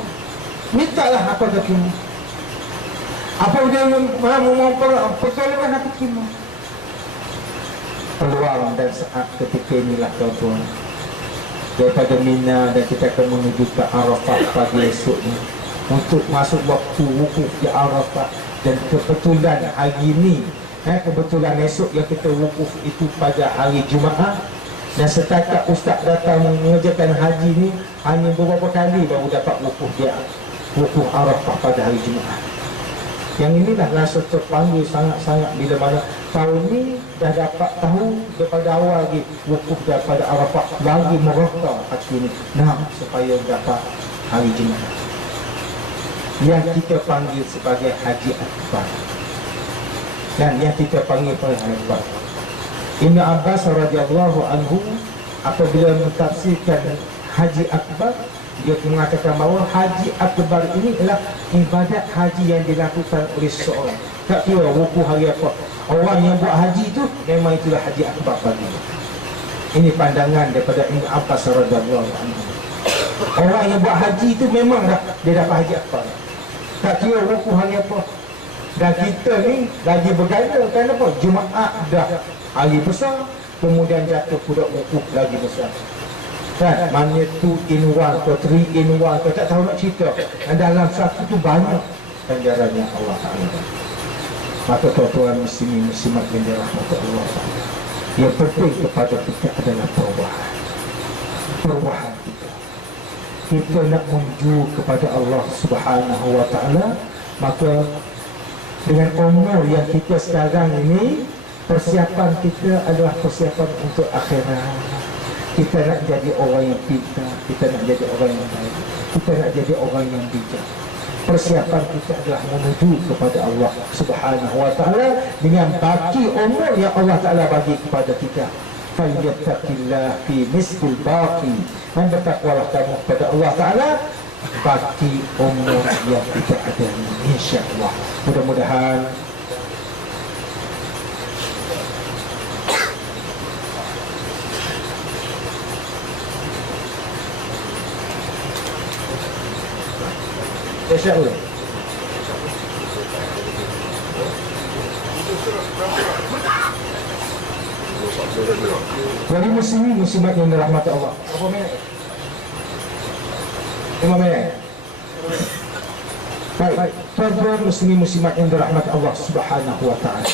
Mintalah, aku terima. Apabila dia mau pertolongan, aku terima. Peluang dan saat ketika inilah, tuan-tuan, daripada Mina, dan kita akan menuju ke Arafah pagi esok ni untuk masuk waktu wukuf di Arafah. Dan kebetulan hari ini, kebetulan esok yang kita wukuf itu pada hari Jumaat. Dan setakat ustaz datang mengerjakan haji ni hanya beberapa kali baru dapat wukuf dia, wukuf Arafah pada hari Jumaat. Yang inilah rasa terpanggil sangat-sangat bila mana tahun ni dah dapat tahu daripada awal lagi wukuf daripada Arafah, lagi merata hati ni nak supaya dapat hari Jumaat yang kita panggil sebagai Haji Akbar, dan yang kita panggil pada Haji Akbar. Ibn Abbas radhiyallahu anhu apabila mentafsirkan Haji Akbar, dia mengatakan bahawa Haji Akbar ini adalah ibadat haji yang dilakukan oleh seseorang. Tak kira wukuf hari apa, orang yang buat haji itu memang itulah Haji Akbar bagi dia. Ini pandangan daripada Ibn Abbas radhiyallahu anhu. Orang yang buat haji itu memang dah dia dapat Haji Akbar. Tak kira wukuf hari apa. Dan kita ni lagi berganda, kenapa? Jumaat dah hari besar, kemudian jatuh pula wukuf lagi besar. Kan? Mana 2 in 1 atau 3 in 1 atau tak tahu nak cerita. Dan dalam satu tu banyak ganjarannya Allah Ta'ala. Maka tuan-tuan muslimin-muslimat yang dirahmati Allah Ta'ala, yang penting kepada kita adalah perubahan. Perubahan kita. Kita nak menuju kepada Allah Subhanahu Wa Ta'ala. Maka dengan umur yang kita sekarang ini, persiapan kita adalah persiapan untuk akhirat. Kita nak jadi orang yang pintar, kita nak jadi orang yang baik, kita nak jadi orang yang bijak. Persiapan kita adalah menuju kepada Allah Subhanahu Wa Ta'ala dengan baki umur yang Allah Ta'ala bagi kepada kita. Falyattaqillah fi nisbil baqi. Dan bertakwalah kamu kepada Allah Ta'ala baki umur yang kita ada, insya-Allah. Mudah-mudahan insya-Allah. Jadi muslimin muslimat yang dirahmati Allah. Berapa minit? 5 minit. Baik, tuan-tuan muslimin muslimat yang dirahmati Allah Subhanahu Wa Ta'ala.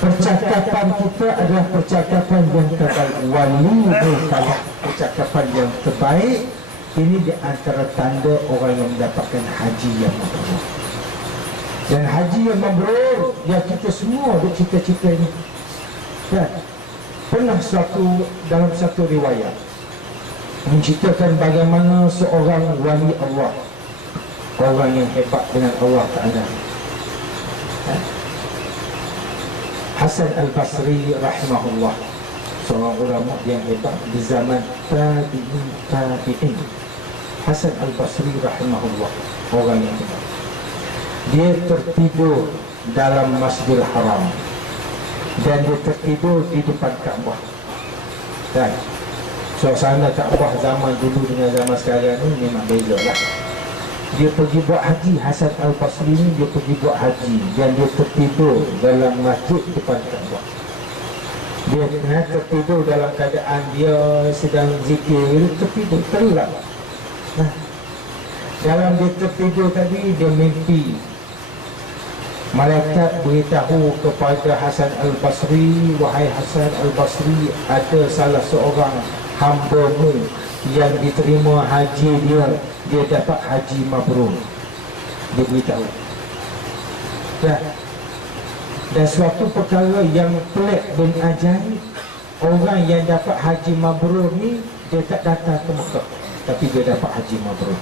Percakapan kita adalah percakapan yang terbaik. Waliullah, percakapan yang terbaik. Ini di antara tanda orang yang mendapatkan haji yang mabrur. Dan haji yang mabrur yang kita semua ada cita-cita ini. Dan pernah dalam satu riwayat menceritakan bagaimana seorang wali Allah, orang yang hebat dengan Allah Ta'ala, Hasan Al-Basri rahimahullah, seorang ulama yang hebat di zaman tabi'in. Hasan Al-Basri rahimahullah, orang yang hebat. Dia tertidur dalam Masjidil Haram dan dia tertidur di depan Kaabah. Dan suasana Kaabah zaman dulu dengan zaman sekarang ni memang beza lah. Dia pergi buat haji. Hasan Al-Basri ni dia pergi buat haji dan dia tertidur dalam masjid depan Kaabah. Dia tertidur dalam keadaan dia sedang zikir, dia tertidur, terlelap. Dalam dia tertidur tadi, dia mimpi. Malaikat beritahu kepada Hasan Al-Basri, wahai Hasan Al-Basri, ada salah seorang hamba-Mu yang diterima haji dia dapat haji mabrur. Dia beritahu. Dan suatu perkara yang pelik dan ajaib, orang yang dapat haji mabrur ni, dia tak datang ke Mekah, tapi dia dapat haji mabrur.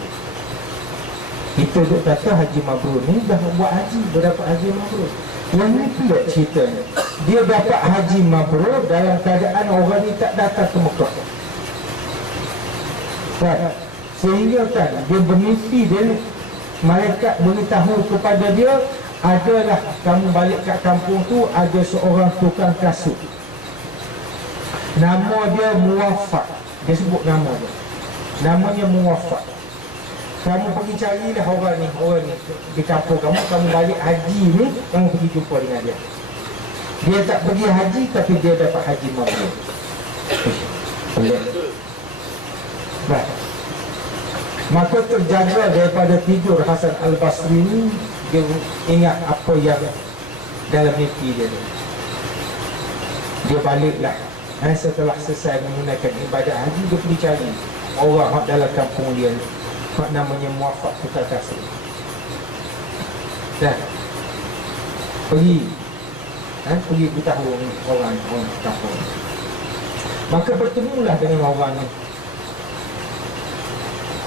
Kita duk kata haji mabrur ni dah buat haji, dia dapat haji mabrur. Yang ni pelik ceritanya. Dia dapat haji mabrur dalam keadaan orang ni tak datang ke Mekah. Kan? Sehingga kan dia bermimpi, dia malaikat beritahu kepada dia, adalah kamu balik kat kampung tu, ada seorang tukang kasut, nama dia Muwafaq. Dia sebut nama dia, namanya Muwafaq. Kamu pergi carilah orang ni di kampung kamu, kamu balik haji ni, kamu pergi jumpa dengan dia. Dia tak pergi haji tapi dia dapat haji mabrur. Boleh. Baik. Maka terjaga daripada tidur Hasan Al-Basri ni, dia ingat apa yang dalam mimpi dia. Dia baliklah. Setelah selesai menunaikan ibadat haji, dia pergi cari orang dalam kampung dia ni, namanya Muwafaq tukang kasut. Dah pergi beritahu orang kampung. Maka bertemulah dengan orang ni.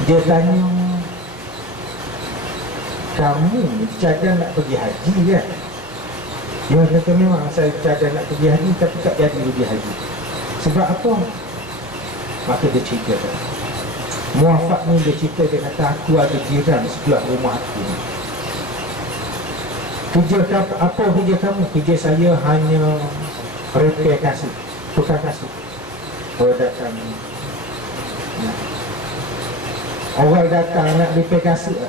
Dia tanya, kamu cadang nak pergi haji kan? Dia kata, memang saya cadang nak pergi haji tapi tak jadi pergi haji. Sebab apa? Maka dia cerita. Muwafaq ni dia cerita, dia kata, aku ada jiran sebelah rumah aku. Kerja apa kerja kamu? Kerja saya hanya repair kasut, tukang kasut. Orang datang nak repair kasut,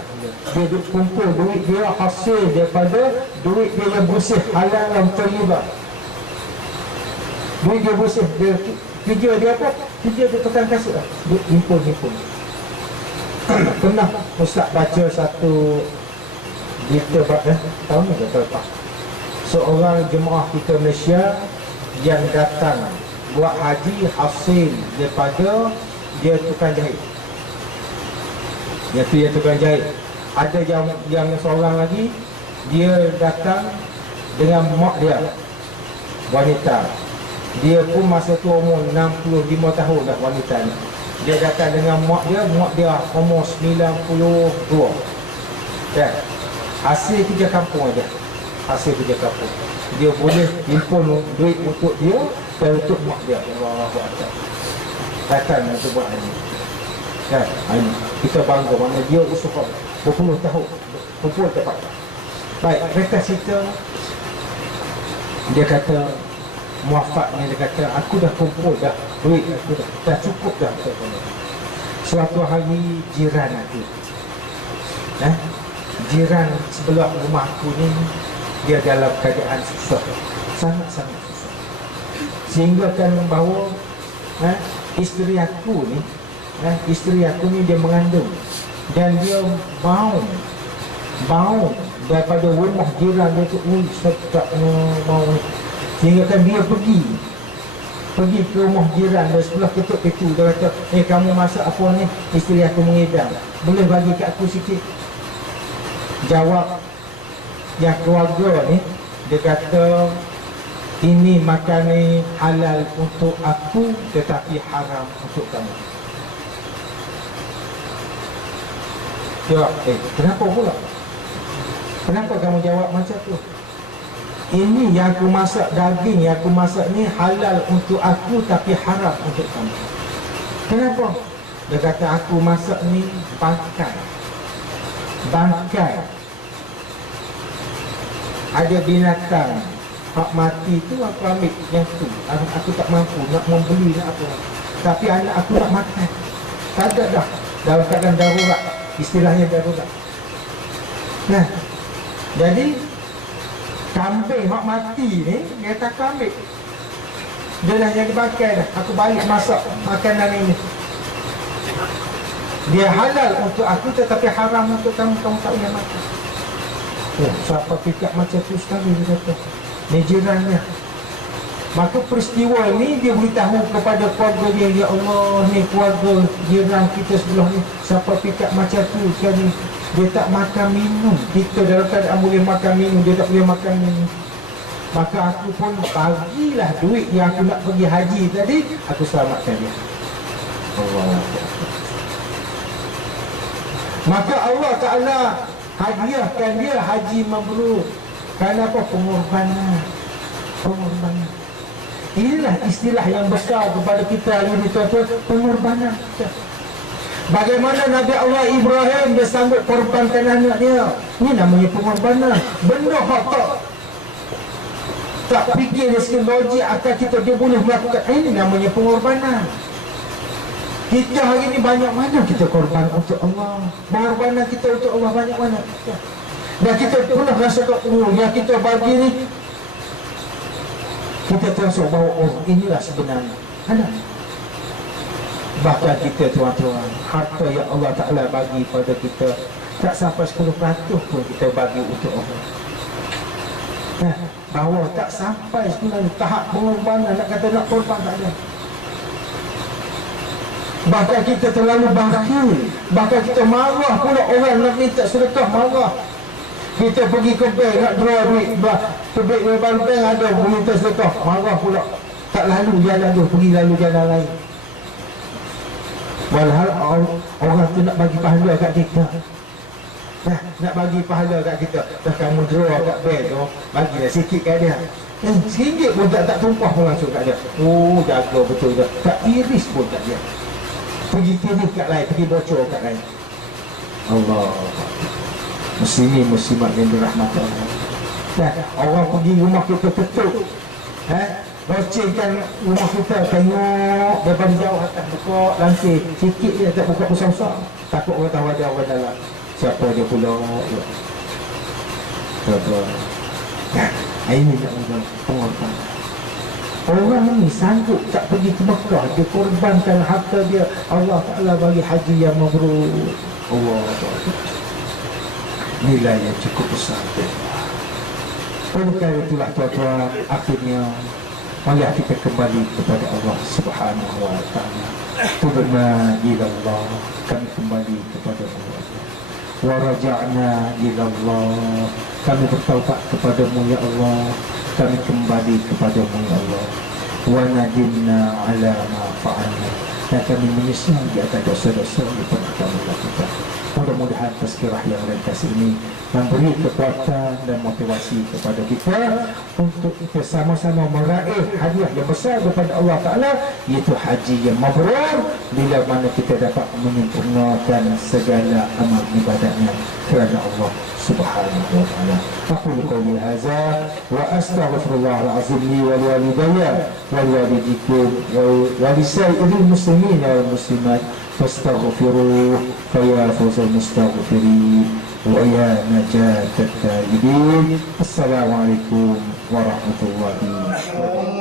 dia kumpul duit dia hasil daripada duit dia yang bersih, halal dan thayyibah. Duit dia bersih, dia kerja dia apa? Kerja dia tukang kasut lah. Dia himpun. Pernah Ustaz baca satu berita tahun ni ke apa? Seorang jemaah kita Malaysia yang datang buat haji hasil daripada dia tukang jahit. Dia tukang jahit. Ada yang seorang lagi, dia datang dengan mak dia, wanita. Dia pun masa tu umur 65 tahun dah wanita ni. Dia datang dengan mak dia umur 92. Kan? Hasil kerja kampung aja. Hasil kerja kampung. Dia boleh himpun duit untuk dia dan untuk mak dia. Allahu Akbar. Datang untuk buat ini. Kan? Ini kita bangga mana dia usaha berpuluh tahun kumpul dapat. Baik, mereka cerita, dia kata Muwafaq ni, dia kata aku dah kumpul dah duit, aku dah cukup dah. Suatu hari jiran aku, jiran sebelah rumah aku ni, dia dalam keadaan susah, sangat-sangat susah, sehingga kan membawa isteri aku ni, dia mengandung dan dia bau daripada rumah jiran dia tu, sedapnya bau. Sehingga kan dia pergi ke rumah jiran dari sebelah ketuk pintu. Dia kata, kamu masak apa ni? Isteri aku mengidam, boleh bagi kat aku sikit? Jawab yang keluarga ni, dia kata, ini makan ni halal untuk aku tetapi haram untuk kamu. Jawab, kenapa pula? Kenapa kamu jawab macam tu? Ini yang aku masak, daging yang aku masak ni halal untuk aku tapi haram untuk kamu. Kenapa? Dia kata, aku masak ni bangkai. Ada binatang hak mati tu, aku ambil yang tu. Aku tak mampu nak membeli nak apa. Tapi anak aku nak makan. Tak ada dah. Dalam keadaan darurat. Istilahnya darurat. Nah, jadi kambing hak mati ni dia tak ambil. Dia dah jadi pakai dah. Aku balik masak makanan ini. Dia halal untuk aku tetapi haram untuk kamu. Kamu tak boleh makan. Oh, siapa fikir macam tu sekali dia kata. Ni jirannya. Maka peristiwa ni dia beritahu kepada keluarga dia, ya Allah, ni keluarga jiran kita sebelah ni, siapa fikir macam tu sekali. Dia tak makan minum. Kita dalam keadaan boleh makan minum, dia tak boleh makan minum. Maka aku pun bagilah duit yang aku nak pergi haji tadi, aku selamatkan dia. Allah. Maka Allah Ta'ala hadiahkan dia haji mabrur. Kenapa? Pengorbanan. Pengorbanan. Inilah istilah yang besar kepada kita hari ini, tuan-tuan. Pengorbanan. Bagaimana Nabi Allah Ibrahim dia sanggup korbankan anak dia. Ini namanya pengorbanan. Benda hak tak fikir dari segi logik akan kita dia boleh melakukan. Ini namanya pengorbanan. Kita hari ini banyak mana kita korban untuk Allah. Pengorbanan kita untuk Allah banyak mana. Dan kita pernah rasakan yang kita bagi ni, kita terasa bahawa oh inilah sebenarnya. Ada. Bahkan kita tuan-tuan, harta yang Allah Ta'ala bagi pada kita tak sampai 10% pun kita bagi untuk Allah. Bahawa tak sampai sebenarnya tahap pengorbanan, nak kata nak korban tak ada. Bahkan kita terlalu bakhil. Bahkan kita marah pula orang nak minta sedekah, marah. Kita pergi ke bank nak draw duit, tebik bank ada minta sedekah, marah pula. Tak lalu jalan tu, pergi lalu jalan lain. Walhal orang tu nak bagi pahala kat kita. Nak bagi pahala kat kita. Dah kamu draw kat bank tu, bagilah sikit kat dia. RM1 pun tak tumpah pun langsung kat dia. Oh, jaga betul dah. Tak iris pun kat dia. Pergi tiris kat lain, pergi bocor kat lain. Allah. Muslimin muslimat yang dirahmati Allah. Orang pergi rumah kita tutup. Bocengkan rumah kita, tengok daripada jauh atas buka lantai sikit dia, tak buka besar-besar. Takut orang tahu ada orang dalam. Siapa dia pula? Siapa? Ini tak orang pengorban. Orang ni sanggup tak pergi ke Mekah, dia korbankan harta dia. Allah Ta'ala bagi haji yang mabrur. Allah Ta'ala. Nilai yang cukup besar. Oleh kerana itulah tuan-tuan, akhirnya mari kita kembali kepada Allah Subhanahu wa Ta'ala. Tubna ila Allah, kami kembali kepada Allah. Wa raja'na ila Allah, kami bertaubat kepadamu ya Allah. Kami kembali kepadamu ya Allah. Wa nadimna ala ma fa'alna, dan kami menyesal di atas dosa-dosa yang pernah kami lakukan. Mudah-mudahan tazkirah yang ringkas ini memberi kekuatan dan motivasi kepada kita untuk kita sama-sama meraih hadiah yang besar daripada Allah Ta'ala, iaitu haji yang mabrur, bila mana kita dapat menyempurnakan segala amal ibadahnya kerana Allah Subhanahu wa Ta'ala. Aqulu qawli hadza wa astaghfirullahal azim li wa liwalidayya wa liwalidikum wa lisairil muslimin wal muslimat fastaghfiruh فيا فوز المستغفرين ويا نجاة التائبين. السلام عليكم ورحمة الله وبركاته.